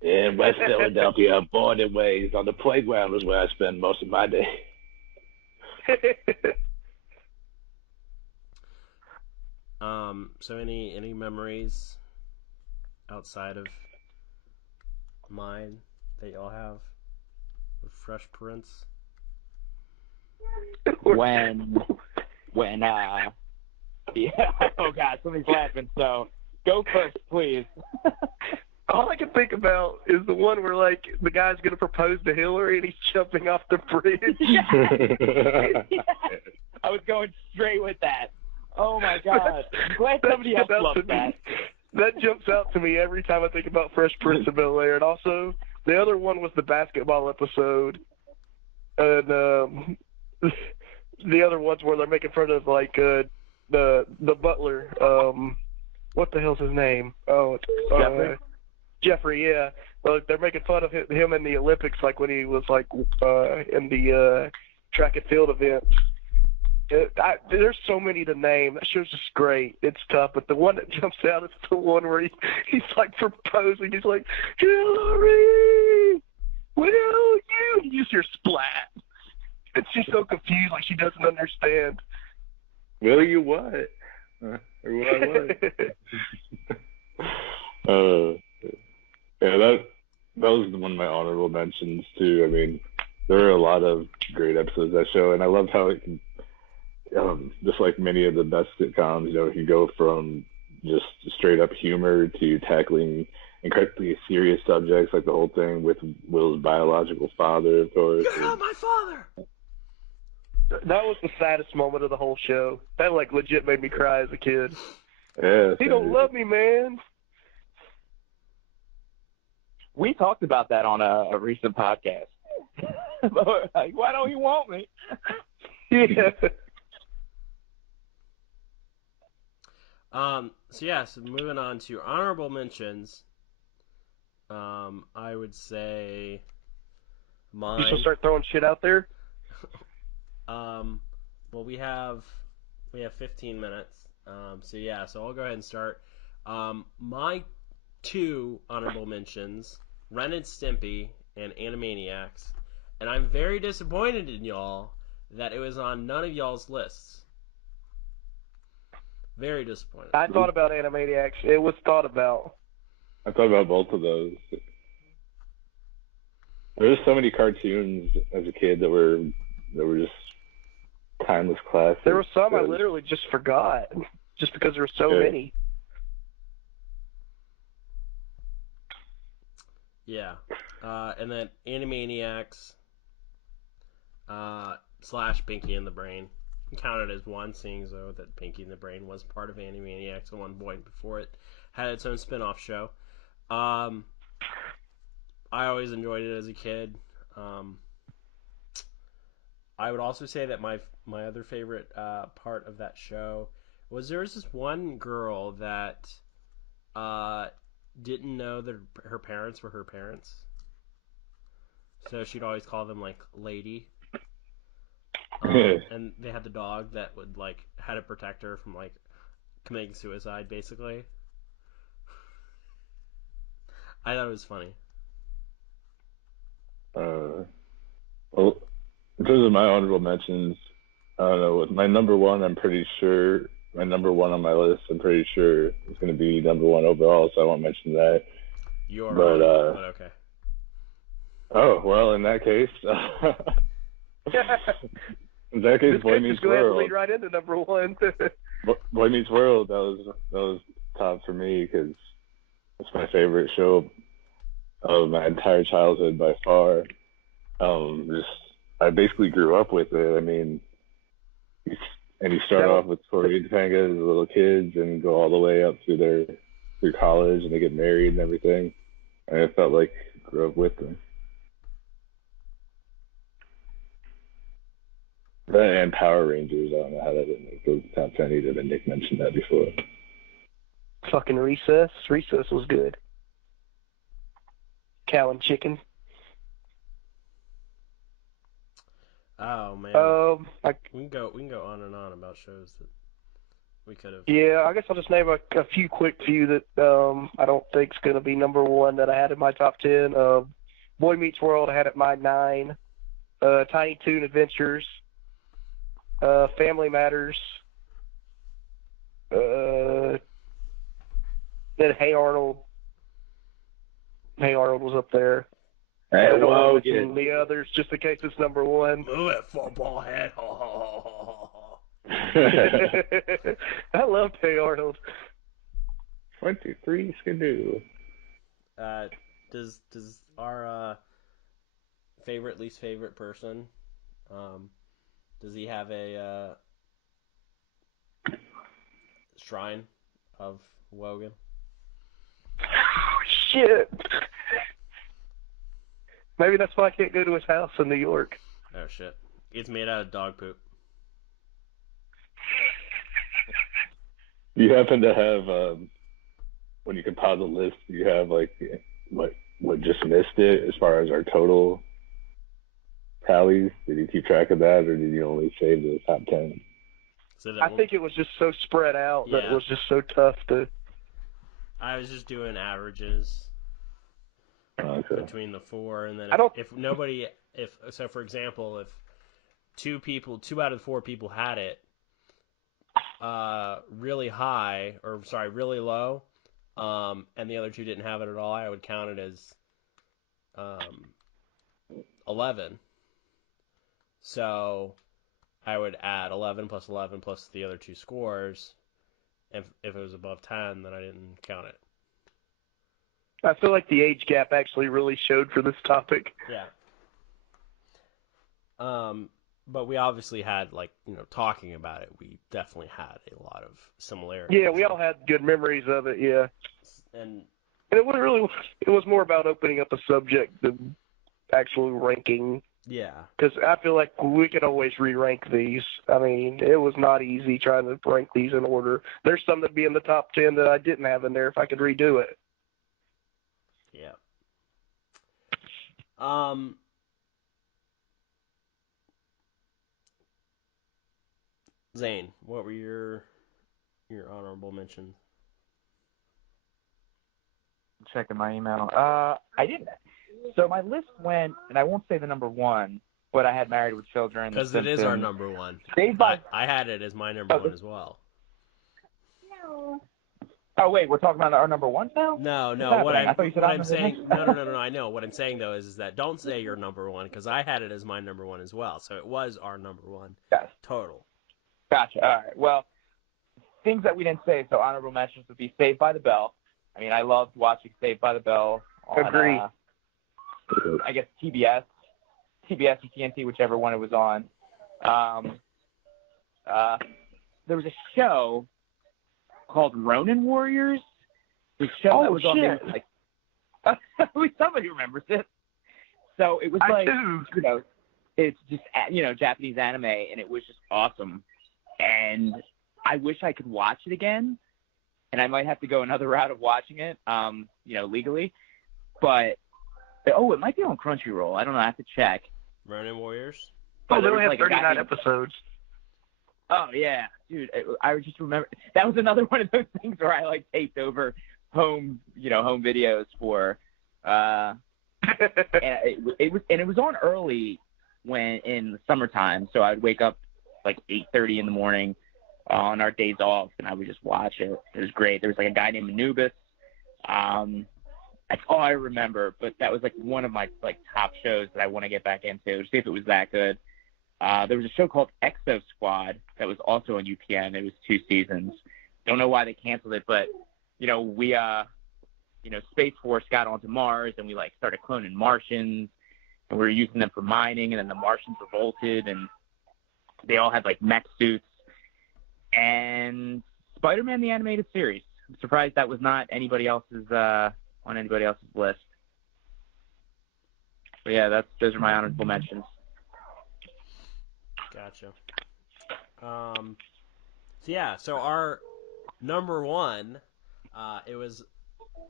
In West Philadelphia, born and raised on the playground was where I spend most of my day. So any memories outside of mine that y'all have with Fresh Prince? When yeah, oh god, somebody's laughing, so go first, please. All I can think about is the one where the guy's gonna propose to Hillary and he's jumping off the bridge. Yes. I was going straight with that. Oh my god. I'm glad somebody else loved that. That jumps out to me every time I think about Fresh Prince of Bel-Air. And also, the other one was the basketball episode. And the other ones where they're making fun of the butler. What the hell's his name? Oh, it's, Jeffrey? Jeffrey, yeah. They're making fun of him in the Olympics, like when he was like in the track and field events. There's so many to name. That show's just great. It's tough, but the one that jumps out is the one where he's like proposing. He's like, Hillary, will you? And you just hear splat. And she's so confused, like she doesn't understand. Will you what? Or what? Yeah, that was one of my honorable mentions too. I mean, there are a lot of great episodes of that show, and I loved how it can, just like many of the best sitcoms, it can go from just straight up humor to tackling incredibly serious subjects, like the whole thing with Will's biological father, of course. You're not my father! That was the saddest moment of the whole show. That like legit made me cry as a kid. Yeah, He don't love me, man. We talked about that on a recent podcast. Like, why don't you want me? Yeah. So moving on to honorable mentions. I would say mine. You should start throwing shit out there. Well, we have 15 minutes. So I'll go ahead and start. My two honorable mentions, Ren and Stimpy and Animaniacs, and I'm very disappointed in y'all that it was on none of y'all's lists. Very disappointed. I thought about Animaniacs. It was thought about. I thought about both of those. There's so many cartoons as a kid that were just timeless classics. There were some I literally just forgot, just because there were so many. Yeah. And then Animaniacs / Pinky and the Brain. Counted as one, seeing though that Pinky and the Brain was part of Animaniacs at one point before it had its own spin-off show. I always enjoyed it as a kid. I would also say that my other favorite part of that show was there was this one girl that didn't know that her parents were her parents. So she'd always call them like lady. And they had the dog that would like had to protect her from like committing suicide, basically. I thought it was funny. Well, in terms of my honorable mentions, I don't know. With my number one, my number one on my list, I'm pretty sure is going to be number one overall, so I won't mention that. But okay. Oh, well, in that case, Boy Meets World. Lead right into number one. Boy Meets World. That was top for me because it's my favorite show of my entire childhood by far. I basically grew up with it. I mean, you start off with Tori and Topanga as little kids and go all the way up through college and they get married and everything. And I felt like I grew up with them. That and Power Rangers. I don't know how that didn't make the top 10 either, but Nick mentioned that before. Fucking Recess. Recess was good. Cow and Chicken. Oh man, we can go on and on about shows that we could have. Yeah, I guess I'll just name a few that I don't think's going to be number one that I had in my top 10. Boy Meets World I had at my 9. Tiny Toon Adventures. Family Matters. Then Hey Arnold. Hey Arnold was up there. Hey, I don't want to Wogan. mention the others just in case it's number one. Move it, football head. I loved Hey Arnold. 1, 2, 3, skidoo. Does our least favorite person, does he have a shrine of Wogan? Shit. Maybe that's why I can't go to his house in New York. Oh shit! It's made out of dog poop. You happen to have when you compile the list, you have like what just missed it as far as our total tallies? Did you keep track of that, or did you only save the top 10? So I think it was just so spread out that it Yeah. was just so tough to. I was just doing averages Okay. between the four, and then I don't- so for example, if two out of the four people had it really high, or sorry, really low, and the other two didn't have it at all, I would count it as 11. So I would add 11 plus the other two scores. If it was above 10, then I didn't count it. I feel like the age gap actually really showed for this topic. Yeah. But we obviously had, like, talking about it, we definitely had a lot of similarities. Yeah, we all had good memories of it. Yeah, And and it was more about opening up a subject than actual ranking. yeah, Because I feel like we could always re-rank these. I mean, it was not easy trying to rank these in order. There's some that'd be in the top 10 that I didn't have in there if I could redo it. yeah. Zane, what were your honorable mentions? Checking my email. I didn't. So my list went, and I won't say the number one, but I had Married with Children. Because it is our number one. Saved by. I had it as my number one as well. Oh wait, we're talking about our number one now? No. What's What happening? I thought you said I'm I'm saying. No. I know what I'm saying though is that don't say your number one because I had it as my number one as well. So it was our number one. Yes. Total. Gotcha. All right. Well, things that we didn't say. So honorable mentions would be Saved by the Bell. I mean, I loved watching Saved by the Bell on, Agree. I guess TBS or TNT, whichever one it was on. There was a show called Ronin Warriors. The show that was on there, like, somebody remembers it. So it was like, it's just Japanese anime, and it was just awesome. And I wish I could watch it again. And I might have to go another route of watching it, legally. But it might be on Crunchyroll. I don't know. I have to check. Ronin Warriors. Oh, they only have like 39 episodes. Oh yeah, dude. I just remember that was another one of those things where I like taped over home videos for. And it was on early in the summertime, so I'd wake up like 8:30 in the morning on our days off, and I would just watch it. It was great. There was like a guy named Anubis. That's all I remember, but that was like one of my like top shows that I want to get back into to see if it was that good. There was a show called Exo Squad that was also on UPN. It was 2 seasons. Don't know why they canceled it, but we Space Force got onto Mars, and we like started cloning Martians, and we were using them for mining, and then the Martians revolted, and they all had like mech suits. And Spider-Man the Animated Series. I'm surprised that was not anybody else's on anybody else's list. But yeah, those are my honorable mentions. Gotcha. So our number one, it was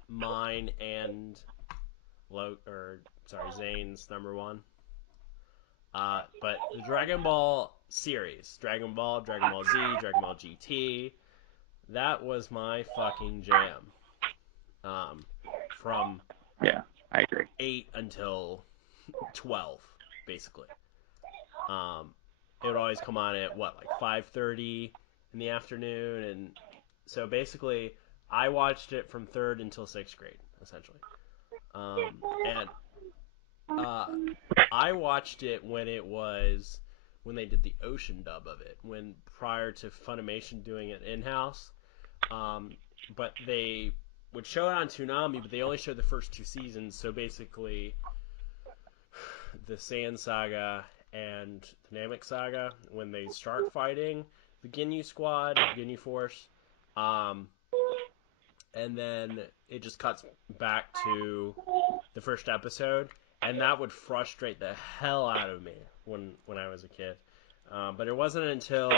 mine and Zane's number one. But the Dragon Ball series, Dragon Ball Z, Dragon Ball GT, that was my fucking jam. From I agree. 8 until 12, basically. It would always come on at 5:30 in the afternoon, and so basically I watched it from 3rd until 6th grade, essentially. And I watched it when they did the ocean dub of it, prior to Funimation doing it in-house. But they would show it on Toonami, but they only showed the first 2 seasons, so basically the Saiyan Saga and the Namek Saga, when they start fighting the Ginyu Force, and then it just cuts back to the first episode, and that would frustrate the hell out of me when I was a kid. But it wasn't until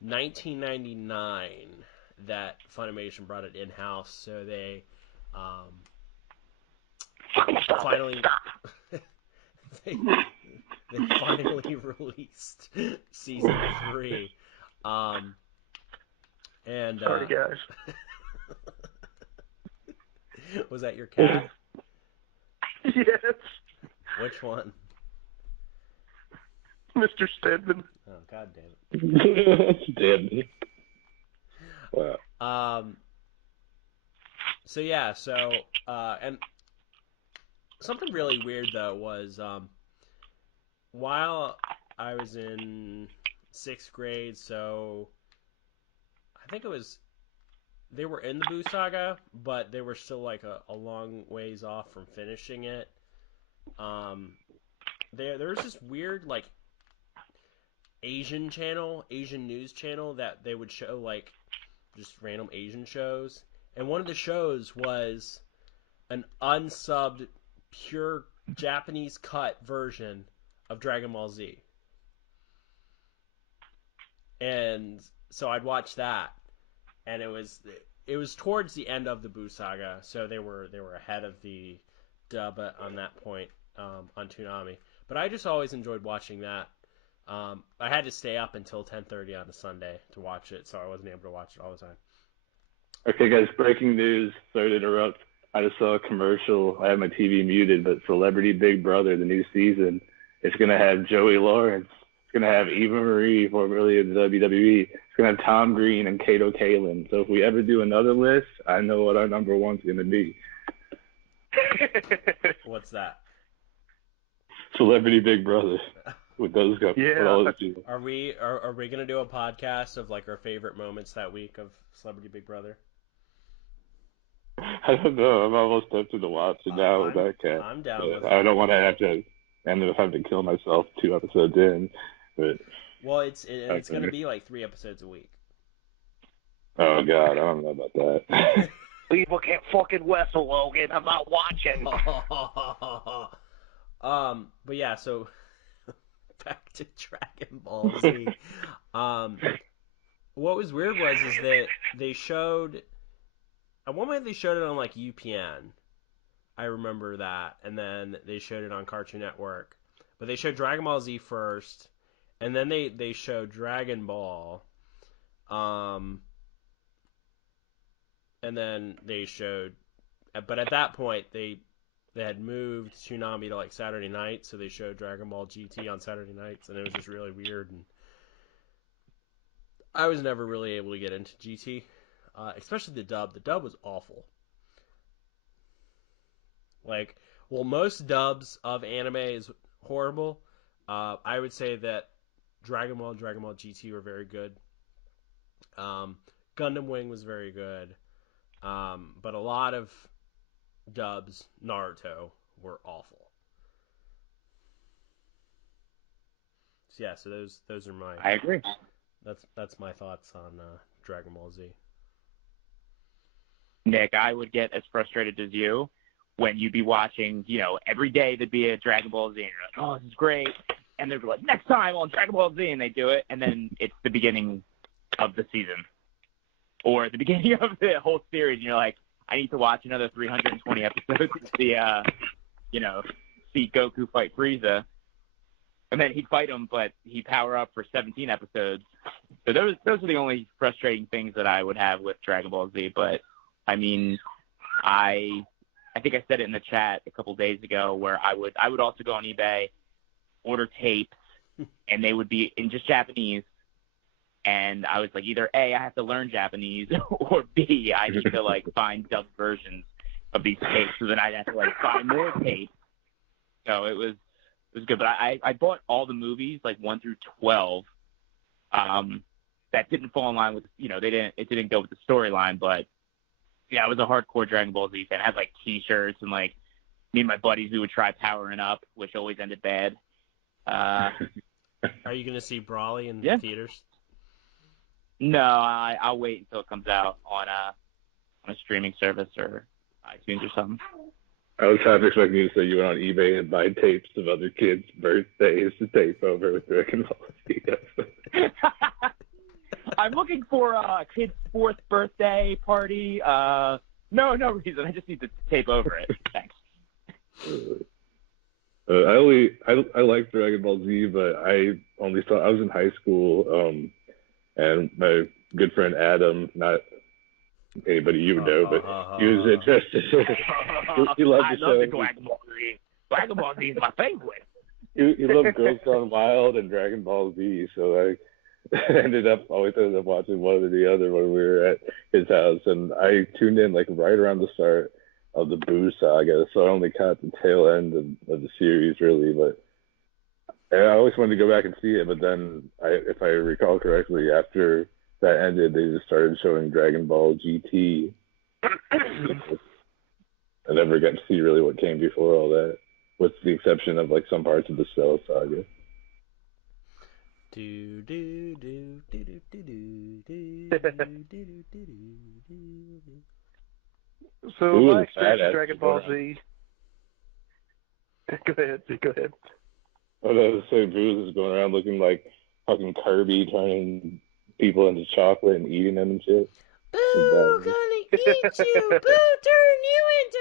1999 that Funimation brought it in-house, so they finally they finally released season 3. And Sorry, guys. was that your cat? Yes, Which one? Mr. Stedman. Oh, God damn it. Damn me. Wow. So yeah, and something really weird though was while I was in 6th grade, so I think they were in the Boo Saga, but they were still like a long ways off from finishing it. There was this weird like Asian news channel that they would show like just random Asian shows, and one of the shows was an unsubbed, pure Japanese cut version of Dragon Ball Z. And so I'd watch that, and it was towards the end of the Boo Saga, so they were ahead of the dub on that point on Toonami. But I just always enjoyed watching that. I had to stay up until 10:30 on a Sunday to watch it, so I wasn't able to watch it all the time. Okay, guys, breaking news. Sorry to interrupt. I just saw a commercial. I have my TV muted, but Celebrity Big Brother, the new season, it's going to have Joey Lawrence. It's going to have Eva Marie, formerly of the WWE. It's going to have Tom Green and Kato Kalin. So if we ever do another list, I know what our number one's going to be. What's that? Celebrity Big Brother. With those guys. Yeah. With all those people. Are we going to do a podcast of like our favorite moments that week of Celebrity Big Brother? I don't know. I'm almost tempted to watch it now with that cat. I'm down with I it. don't want to have to end up having to kill myself 2 episodes in. But Well, it's going to be like 3 episodes a week. oh god, I don't know about that. People can't fucking wrestle, Logan. I'm not watching. But yeah, so back to Dragon Ball Z. What was weird is that they showed at one point they showed it on like UPN. I remember that, and then they showed it on Cartoon Network. But they showed Dragon Ball Z first, and then they showed Dragon Ball. And then they showed, but at that point they had moved Toonami to like Saturday night, so they showed Dragon Ball GT on Saturday nights, and it was just really weird. And I was never really able to get into GT, especially the dub. The dub was awful. Like, well, most dubs of anime is horrible. I would say that Dragon Ball and Dragon Ball GT were very good. Gundam Wing was very good. But a lot of dubs, Naruto, were awful. So yeah, so those are my. I agree. That's my thoughts on Dragon Ball Z. Nick, I would get as frustrated as you when you'd be watching, every day there'd be a Dragon Ball Z, and you're like, oh, this is great. And they'd be like, next time on Dragon Ball Z, and they do it, and then it's the beginning of the season. Or the beginning of the whole series, and you're like, I need to watch another 320 episodes to see, see Goku fight Frieza. And then he'd fight him, but he'd power up for 17 episodes. So those are the only frustrating things that I would have with Dragon Ball Z. But, I mean, I think I said it in the chat a couple days ago where I would also go on eBay, order tapes, and they would be in just Japanese. And I was like, either A, I have to learn Japanese, or B, I need to like find dubbed versions of these tapes. So then I'd have to like find more tapes. So it was good. But I bought all the movies, like 1 through 12. That didn't fall in line with, it didn't go with the storyline. But yeah, I was a hardcore Dragon Ball Z fan. I had like T-shirts and like me and my buddies, we would try powering up, which always ended bad. Are you going to see Brawly in theaters? No, I'll wait until it comes out on a streaming service or iTunes or something. I was half expecting you to say you went on eBay and buy tapes of other kids' birthdays to tape over with Dragon Ball Z. I'm looking for a kid's 4th birthday party. No reason. I just need to tape over it. Thanks. I like Dragon Ball Z, but I only saw I was in high school, and my good friend Adam, not anybody you would know, but he was interested. he loved the show. I love the Dragon Ball Z. Dragon Ball Z is my favorite. He loved Girls Gone Wild and Dragon Ball Z, so I always ended up watching one or the other when we were at his house, and I tuned in like right around the start of the Boo saga, so I only caught the tail end of the series really, but I always wanted to go back and see it, but then if I recall correctly, after that ended, they just started showing Dragon Ball GT. I never got to see really what came before all that, with the exception of like some parts of the Cell saga. Do do do do do do do do do do do. So my experience with Dragon Ball Z. Go ahead. Oh, no, so Boo's is going around looking like fucking Kirby, turning people into chocolate and eating them and shit. Boo, gonna eat you! Boo, turn you into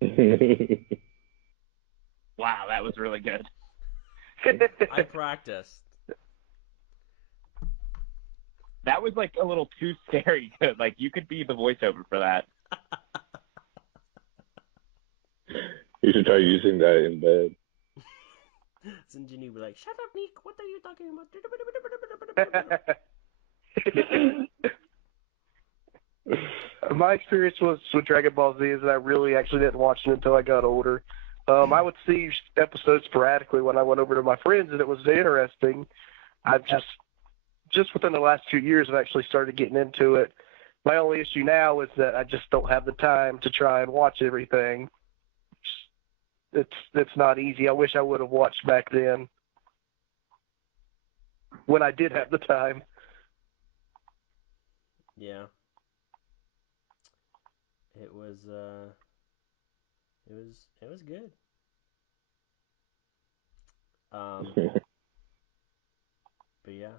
chocolate! Wow, that was really good. I practiced. That was like a little too scary. Like you could be the voiceover for that. You should try using that in bed. Sinjin would be like, "Shut up, Nick. What are you talking about?" My experience with Dragon Ball Z is that I really actually didn't watch it until I got older. I would see episodes sporadically when I went over to my friends, and it was interesting. I've just within the last 2 years, I've actually started getting into it. My only issue now is that I just don't have the time to try and watch everything. It's not easy. I wish I would have watched back then when I did have the time. Yeah. It was good. But yeah.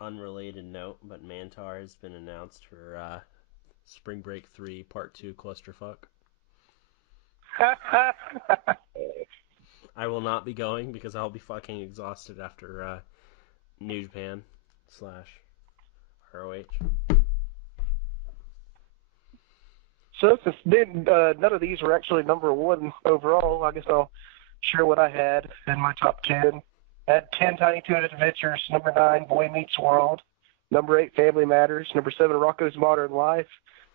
Unrelated note, but Mantar has been announced for Spring Break 3 Part 2 Clusterfuck. I will not be going because I'll be fucking exhausted after New Japan / ROH. So since none of these were actually number one overall, I guess I'll share what I had in my top 10. I had 10 Tiny Toon Adventures, number 9 Boy Meets World, number 8 Family Matters, number 7 Rocko's Modern Life,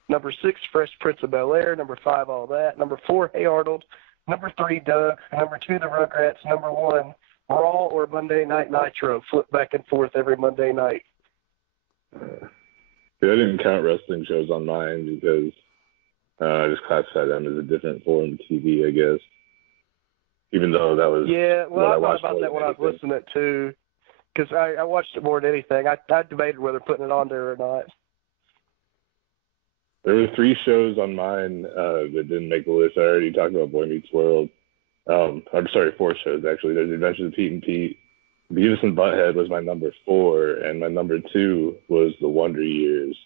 number 6 Fresh Prince of Bel-Air, number 5 All That, number 4 Hey Arnold, number 3 Doug, number 2 The Rugrats, number 1 Raw or Monday Night Nitro, flip back and forth every Monday night. I didn't count wrestling shows on mine because I just classified them as a different form of TV, I guess. Even though that was I thought about that when I was anything. listening to, because I watched it more than anything. I debated whether putting it on there or not. There were 3 shows on mine that didn't make the list. I already talked about Boy Meets World. I'm sorry, 4 shows actually. There's Adventures of Pete and Pete. Beavis and Butthead was my number 4, and my number 2 was The Wonder Years.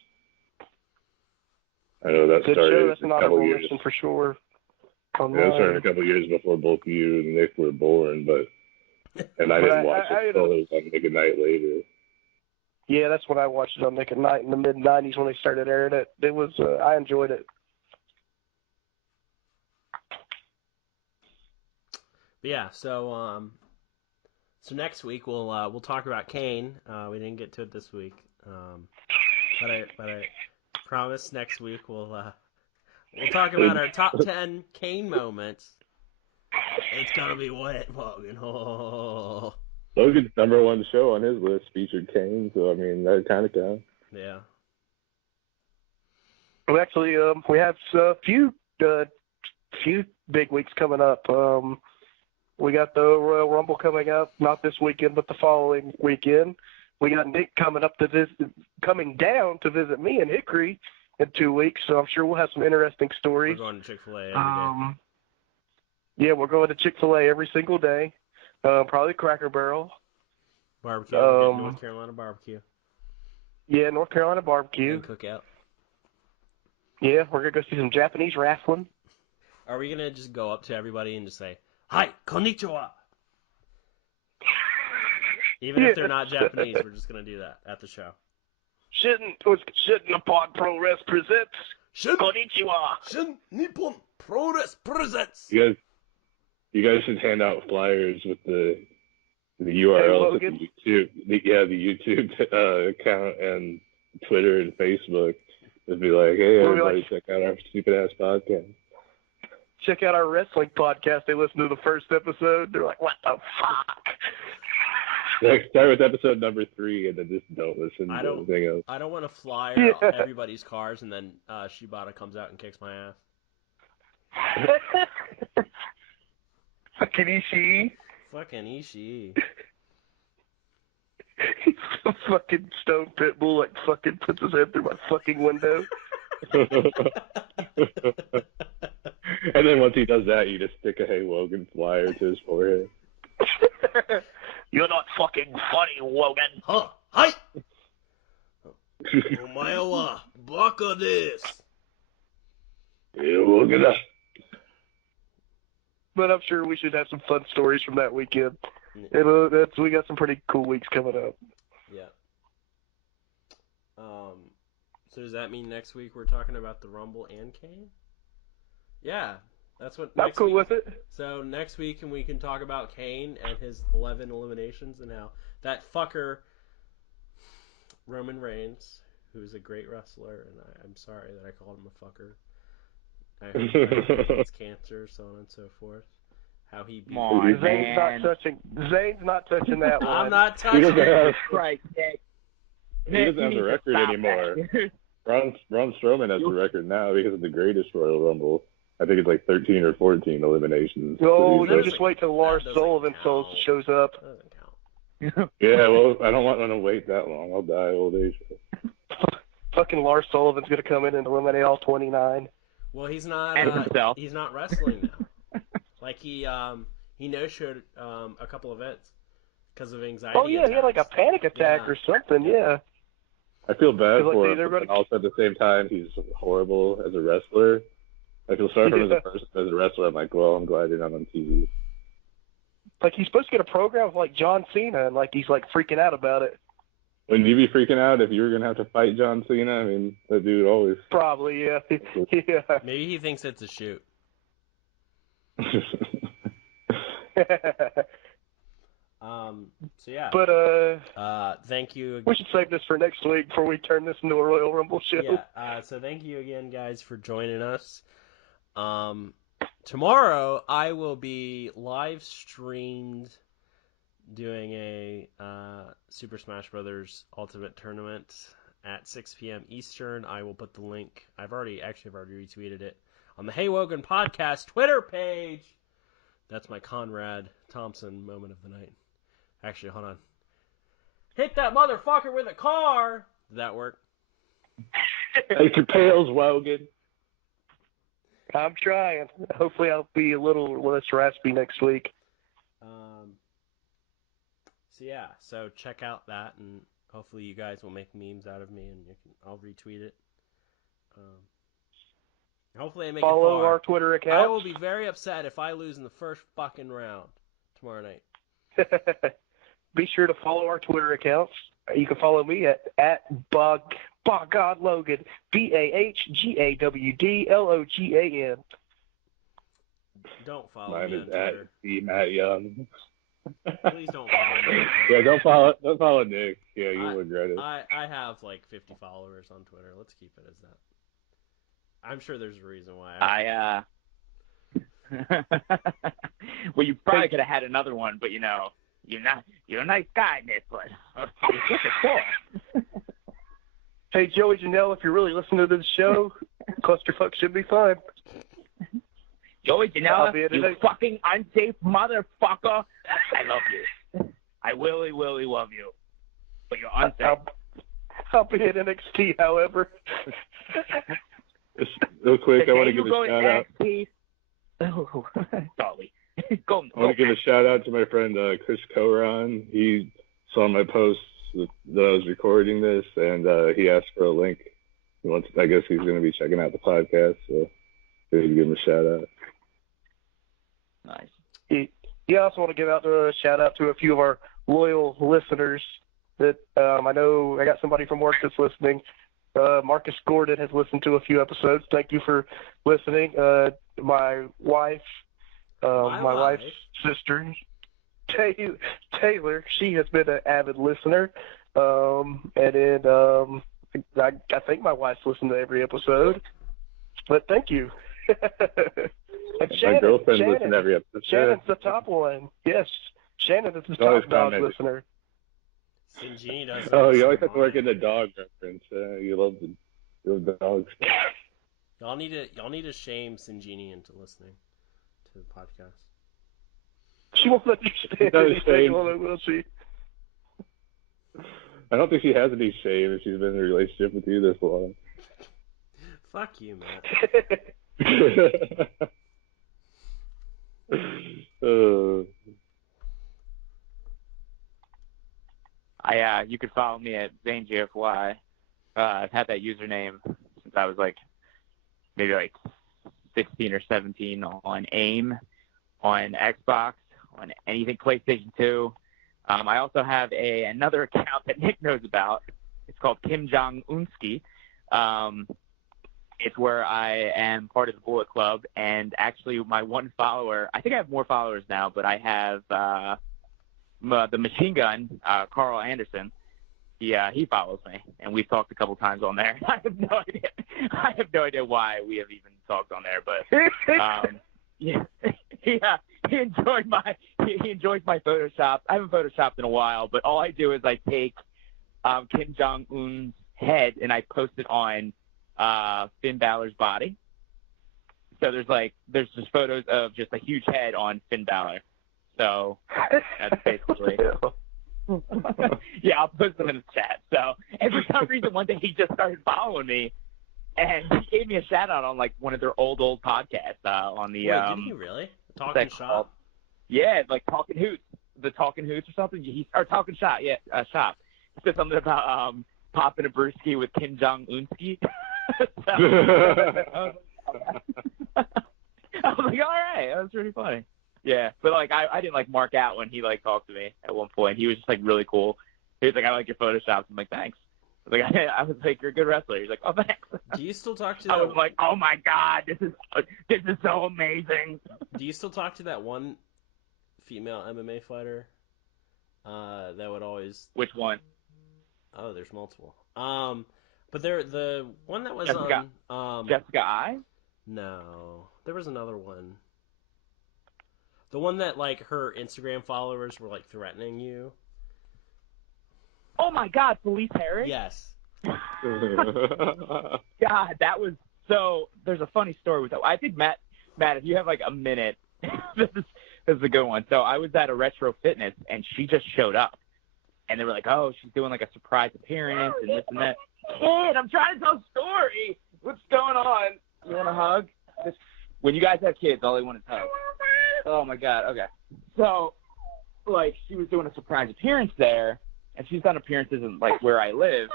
I know that Good started show. That's a an couple honorable years. mention for sure. That started a couple years before both you and Nick were born, and I didn't watch it until it was on Nick at Night later. Yeah, that's when I watched it on Nick at Night in the mid-'90s when they started airing it. It was I enjoyed it. But yeah, so next week we'll talk about Kane. We didn't get to it this week, but I promise next week we'll talk about our top 10 Kane moments. It's gonna be wet, Wogan. Oh. Logan's number 1 show on his list featured Kane, so I mean that kind of counts. Yeah. Well, actually, we have a few big weeks coming up. We got the Royal Rumble coming up, not this weekend, but the following weekend. We got Nick coming down to visit me in Hickory in 2 weeks, so I'm sure we'll have some interesting stories. We're going to Chick-fil-A every day. Yeah, we're going to Chick-fil-A every single day. Probably Cracker Barrel. Barbecue. We're getting North Carolina barbecue. Yeah, North Carolina barbecue. And cookout. Yeah, we're gonna go see some Japanese wrestling. Are we gonna just go up to everybody and just say, "Hi, konnichiwa"? Even if they're not Japanese, we're just gonna do that at the show. Shitting upon Pro Wrest presents Konnichiwa. Shin Nippon Pro Wrestling presents. You guys should hand out flyers with the URLs of the YouTube account and Twitter and Facebook. It'd be like, hey, everybody, check out our stupid ass podcast. Check out our wrestling podcast. They listen to the first episode. They're like, what the fuck? Start with episode number 3 and then just don't listen to anything else. I don't want to flyer out everybody's cars and then Shibata comes out and kicks my ass. Fucking Ishii. Fucking Ishii. He's a fucking stone pit bull, like fucking puts his head through my fucking window. And then once he does that, you just stick a Hey Wogan flyer to his forehead. You're not fucking funny, Wogan. Huh? Hi. Omae wa baka desu. Yeah, Wogan. But I'm sure we should have some fun stories from that weekend. We got some pretty cool weeks coming up. Yeah. So does that mean next week we're talking about the Rumble and Kane? Yeah, that's what. I'm cool with it. So next week, we can talk about Kane and his 11 eliminations and how that fucker Roman Reigns, who's a great wrestler, and I'm sorry that I called him a fucker. I hope it's cancer, so on and so forth. How he beat Zayn's not touching that one. I'm not touching it. Right, Nick. He doesn't have the record anymore. Braun Strowman has the record now because of the greatest Royal Rumble. I think it's like 13 or 14 eliminations. No, just wait till Lars Sullivan shows up. That doesn't count. Yeah, well, I don't want to wait that long. I'll die old age. Fucking Lars Sullivan's gonna come in and eliminate all 29. Well, he's not. He's not wrestling now. Like he no-showed a couple events because of anxiety. Oh yeah, he had like a panic attack or something. Yeah. I feel bad for him, but also at the same time, he's horrible as a wrestler. I feel sorry for him as a person. As a wrestler, I'm like, well, I'm glad you're not on TV. Like, he's supposed to get a program with, like, John Cena, and, like, he's, like, freaking out about it. Wouldn't you be freaking out if you were going to have to fight John Cena? I mean, that dude always... Probably, yeah. Yeah. Maybe he thinks it's a shoot. So, yeah. But, thank you. We should save this for next week before we turn this into a Royal Rumble show. Yeah, so thank you again, guys, for joining us. Tomorrow, I will be live streamed doing a Super Smash Brothers Ultimate Tournament at 6 p.m. Eastern. I will put the link. I've already retweeted it on the Hey Wogan podcast Twitter page. That's my Conrad Thompson moment of the night. Actually, hold on. Hit that motherfucker with a car. Did that work? Take your pails, Wogan. I'm trying. Hopefully I'll be a little less raspy next week. So check out that, and hopefully you guys will make memes out of me, and I'll retweet it. Hopefully I make Follow it far. our Twitter account. I will be very upset if I lose in the first fucking round tomorrow night. Be sure to follow our Twitter accounts. You can follow me at BahGodLogan, BahGadWdLogan. Don't follow Mine me is on Twitter. at Matt Young. Please don't follow me. Yeah, don't follow Nick. Yeah, you would regret it. I have like 50 followers on Twitter. Let's keep it as that. I'm sure there's a reason why. Well, you probably could have had another one, but you're a nice guy, Nick, but you're such a fool. Hey, Joey Janelle, if you're really listening to this show, clusterfuck should be fine. Joey Janelle, you fucking unsafe motherfucker. I love you. I really, really love you. But you're unsafe. I'll be at NXT, however. Just real quick, I want to give a shout out. Sorry. I want to give a shout out to my friend Chris Coron. He saw my post that I was recording this, and he asked for a link. I guess he's going to be checking out the podcast, so maybe give him a shout out. Nice. I also want to give out a shout out to a few of our loyal listeners. That I know I got somebody from work that's listening. Marcus Gordon has listened to a few episodes. Thank you for listening. My wife, my wife's sister, Taylor, she has been an avid listener. And then I think my wife's listened to every episode. But thank you. And My girlfriend listens to every episode. Shannon's the top one. Yes, Shannon is the top dog listener. Sinjini does. Oh, you always have to work in the dog reference. You love the dogs. Y'all need to shame Sinjini into listening to the podcast. She won't understand anything, will she? I don't think she has any shame if she's been in a relationship with you this long. Fuck you, Matt. You could follow me at ZaneGFY. I've had that username since I was maybe 16 or 17 on AIM, on Xbox, on anything PlayStation 2. I also have another account that Nick knows about. It's called Kim Jong-Unsky. It's where I am part of the Bullet Club, and actually my one follower, I think I have more followers now, but I have the Machine Gun, Carl Anderson. He follows me, and we've talked a couple times on there. I have no idea why we have even talked on there, but he enjoyed my Photoshop. I haven't Photoshopped in a while, but all I do is I take Kim Jong-un's head and I post it on Finn Balor's body. So there's just photos of just a huge head on Finn Balor. So that's basically. Yeah, I'll post them in the chat. So, and for some reason, one day he just started following me, and he gave me a shout out on one of their old podcasts on the. Wait, did he really? Talking Shop. Yeah, Talking Hoots, the Talking Hoots or something. Or Talking Shop. Yeah, Shop. He said something about popping a brewski with Kim Jong-Unsky. I was like, all right, that was pretty funny. Yeah, but I didn't mark out when he talked to me at one point. He was just really cool. He was like, I like your Photoshops. I'm like, thanks. I was like, you're a good wrestler. He's like, oh, thanks. Do you still talk to? I was like, oh my god, this is so amazing. Do you still talk to that one female MMA fighter? That would always. Which one? Oh, there's multiple. But the one that was Jessica, on Jessica I? No, there was another one. The one that her Instagram followers were threatening you. Oh my God, Felice Harris? Yes. God, that was so. There's a funny story with that. I think Matt, if you have a minute, this is a good one. So I was at a Retro Fitness and she just showed up, and they were like, "Oh, she's doing a surprise appearance and this and that." Kid, I'm trying to tell a story. What's going on? You want a hug? When you guys have kids, all they want is hugs. Oh my God. Okay. So, she was doing a surprise appearance there, and she's done appearances in where I live,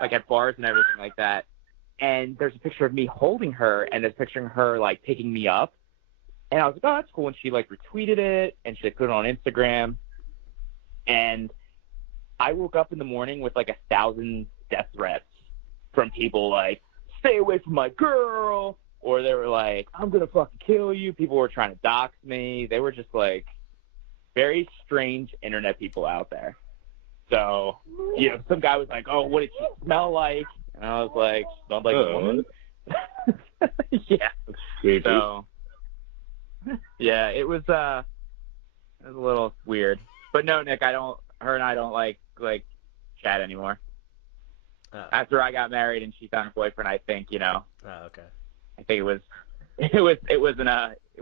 at bars and everything like that. And there's a picture of me holding her, and there's a picture of her picking me up. And I was like, oh, that's cool. And she retweeted it, and she put it on Instagram. And I woke up in the morning with 1,000 death threats from people stay away from my girl. Or they were I'm going to fucking kill you. People were trying to dox me. They were just very strange internet people out there. So, some guy was oh, what did she smell like? And I was smelled like a woman. Yeah. So, yeah, it was a little weird. But no, Nick, her and I don't chat anymore. After I got married and she found a boyfriend, I think, Oh, okay. I think it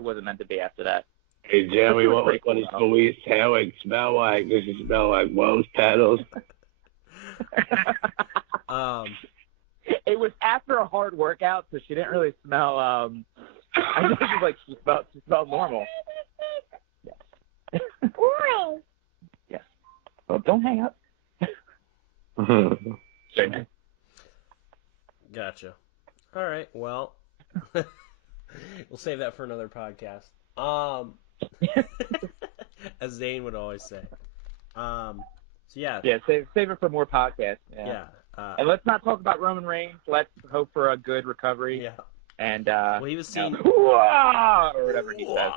wasn't meant to be after that. Hey, Jeremy, what does Felice Harris smell like? Does it smell like rose petals? It was after a hard workout, so she didn't really smell. I think it was she smelled normal. Yes. Yes. Well, don't hang up. Straight. Gotcha. All right. Well, we'll save that for another podcast. As Zane would always say. So yeah. Yeah, save it for more podcasts. Yeah. And let's not talk about Roman Reigns. Let's hope for a good recovery. Yeah. And Well, he was seen. or whatever he says.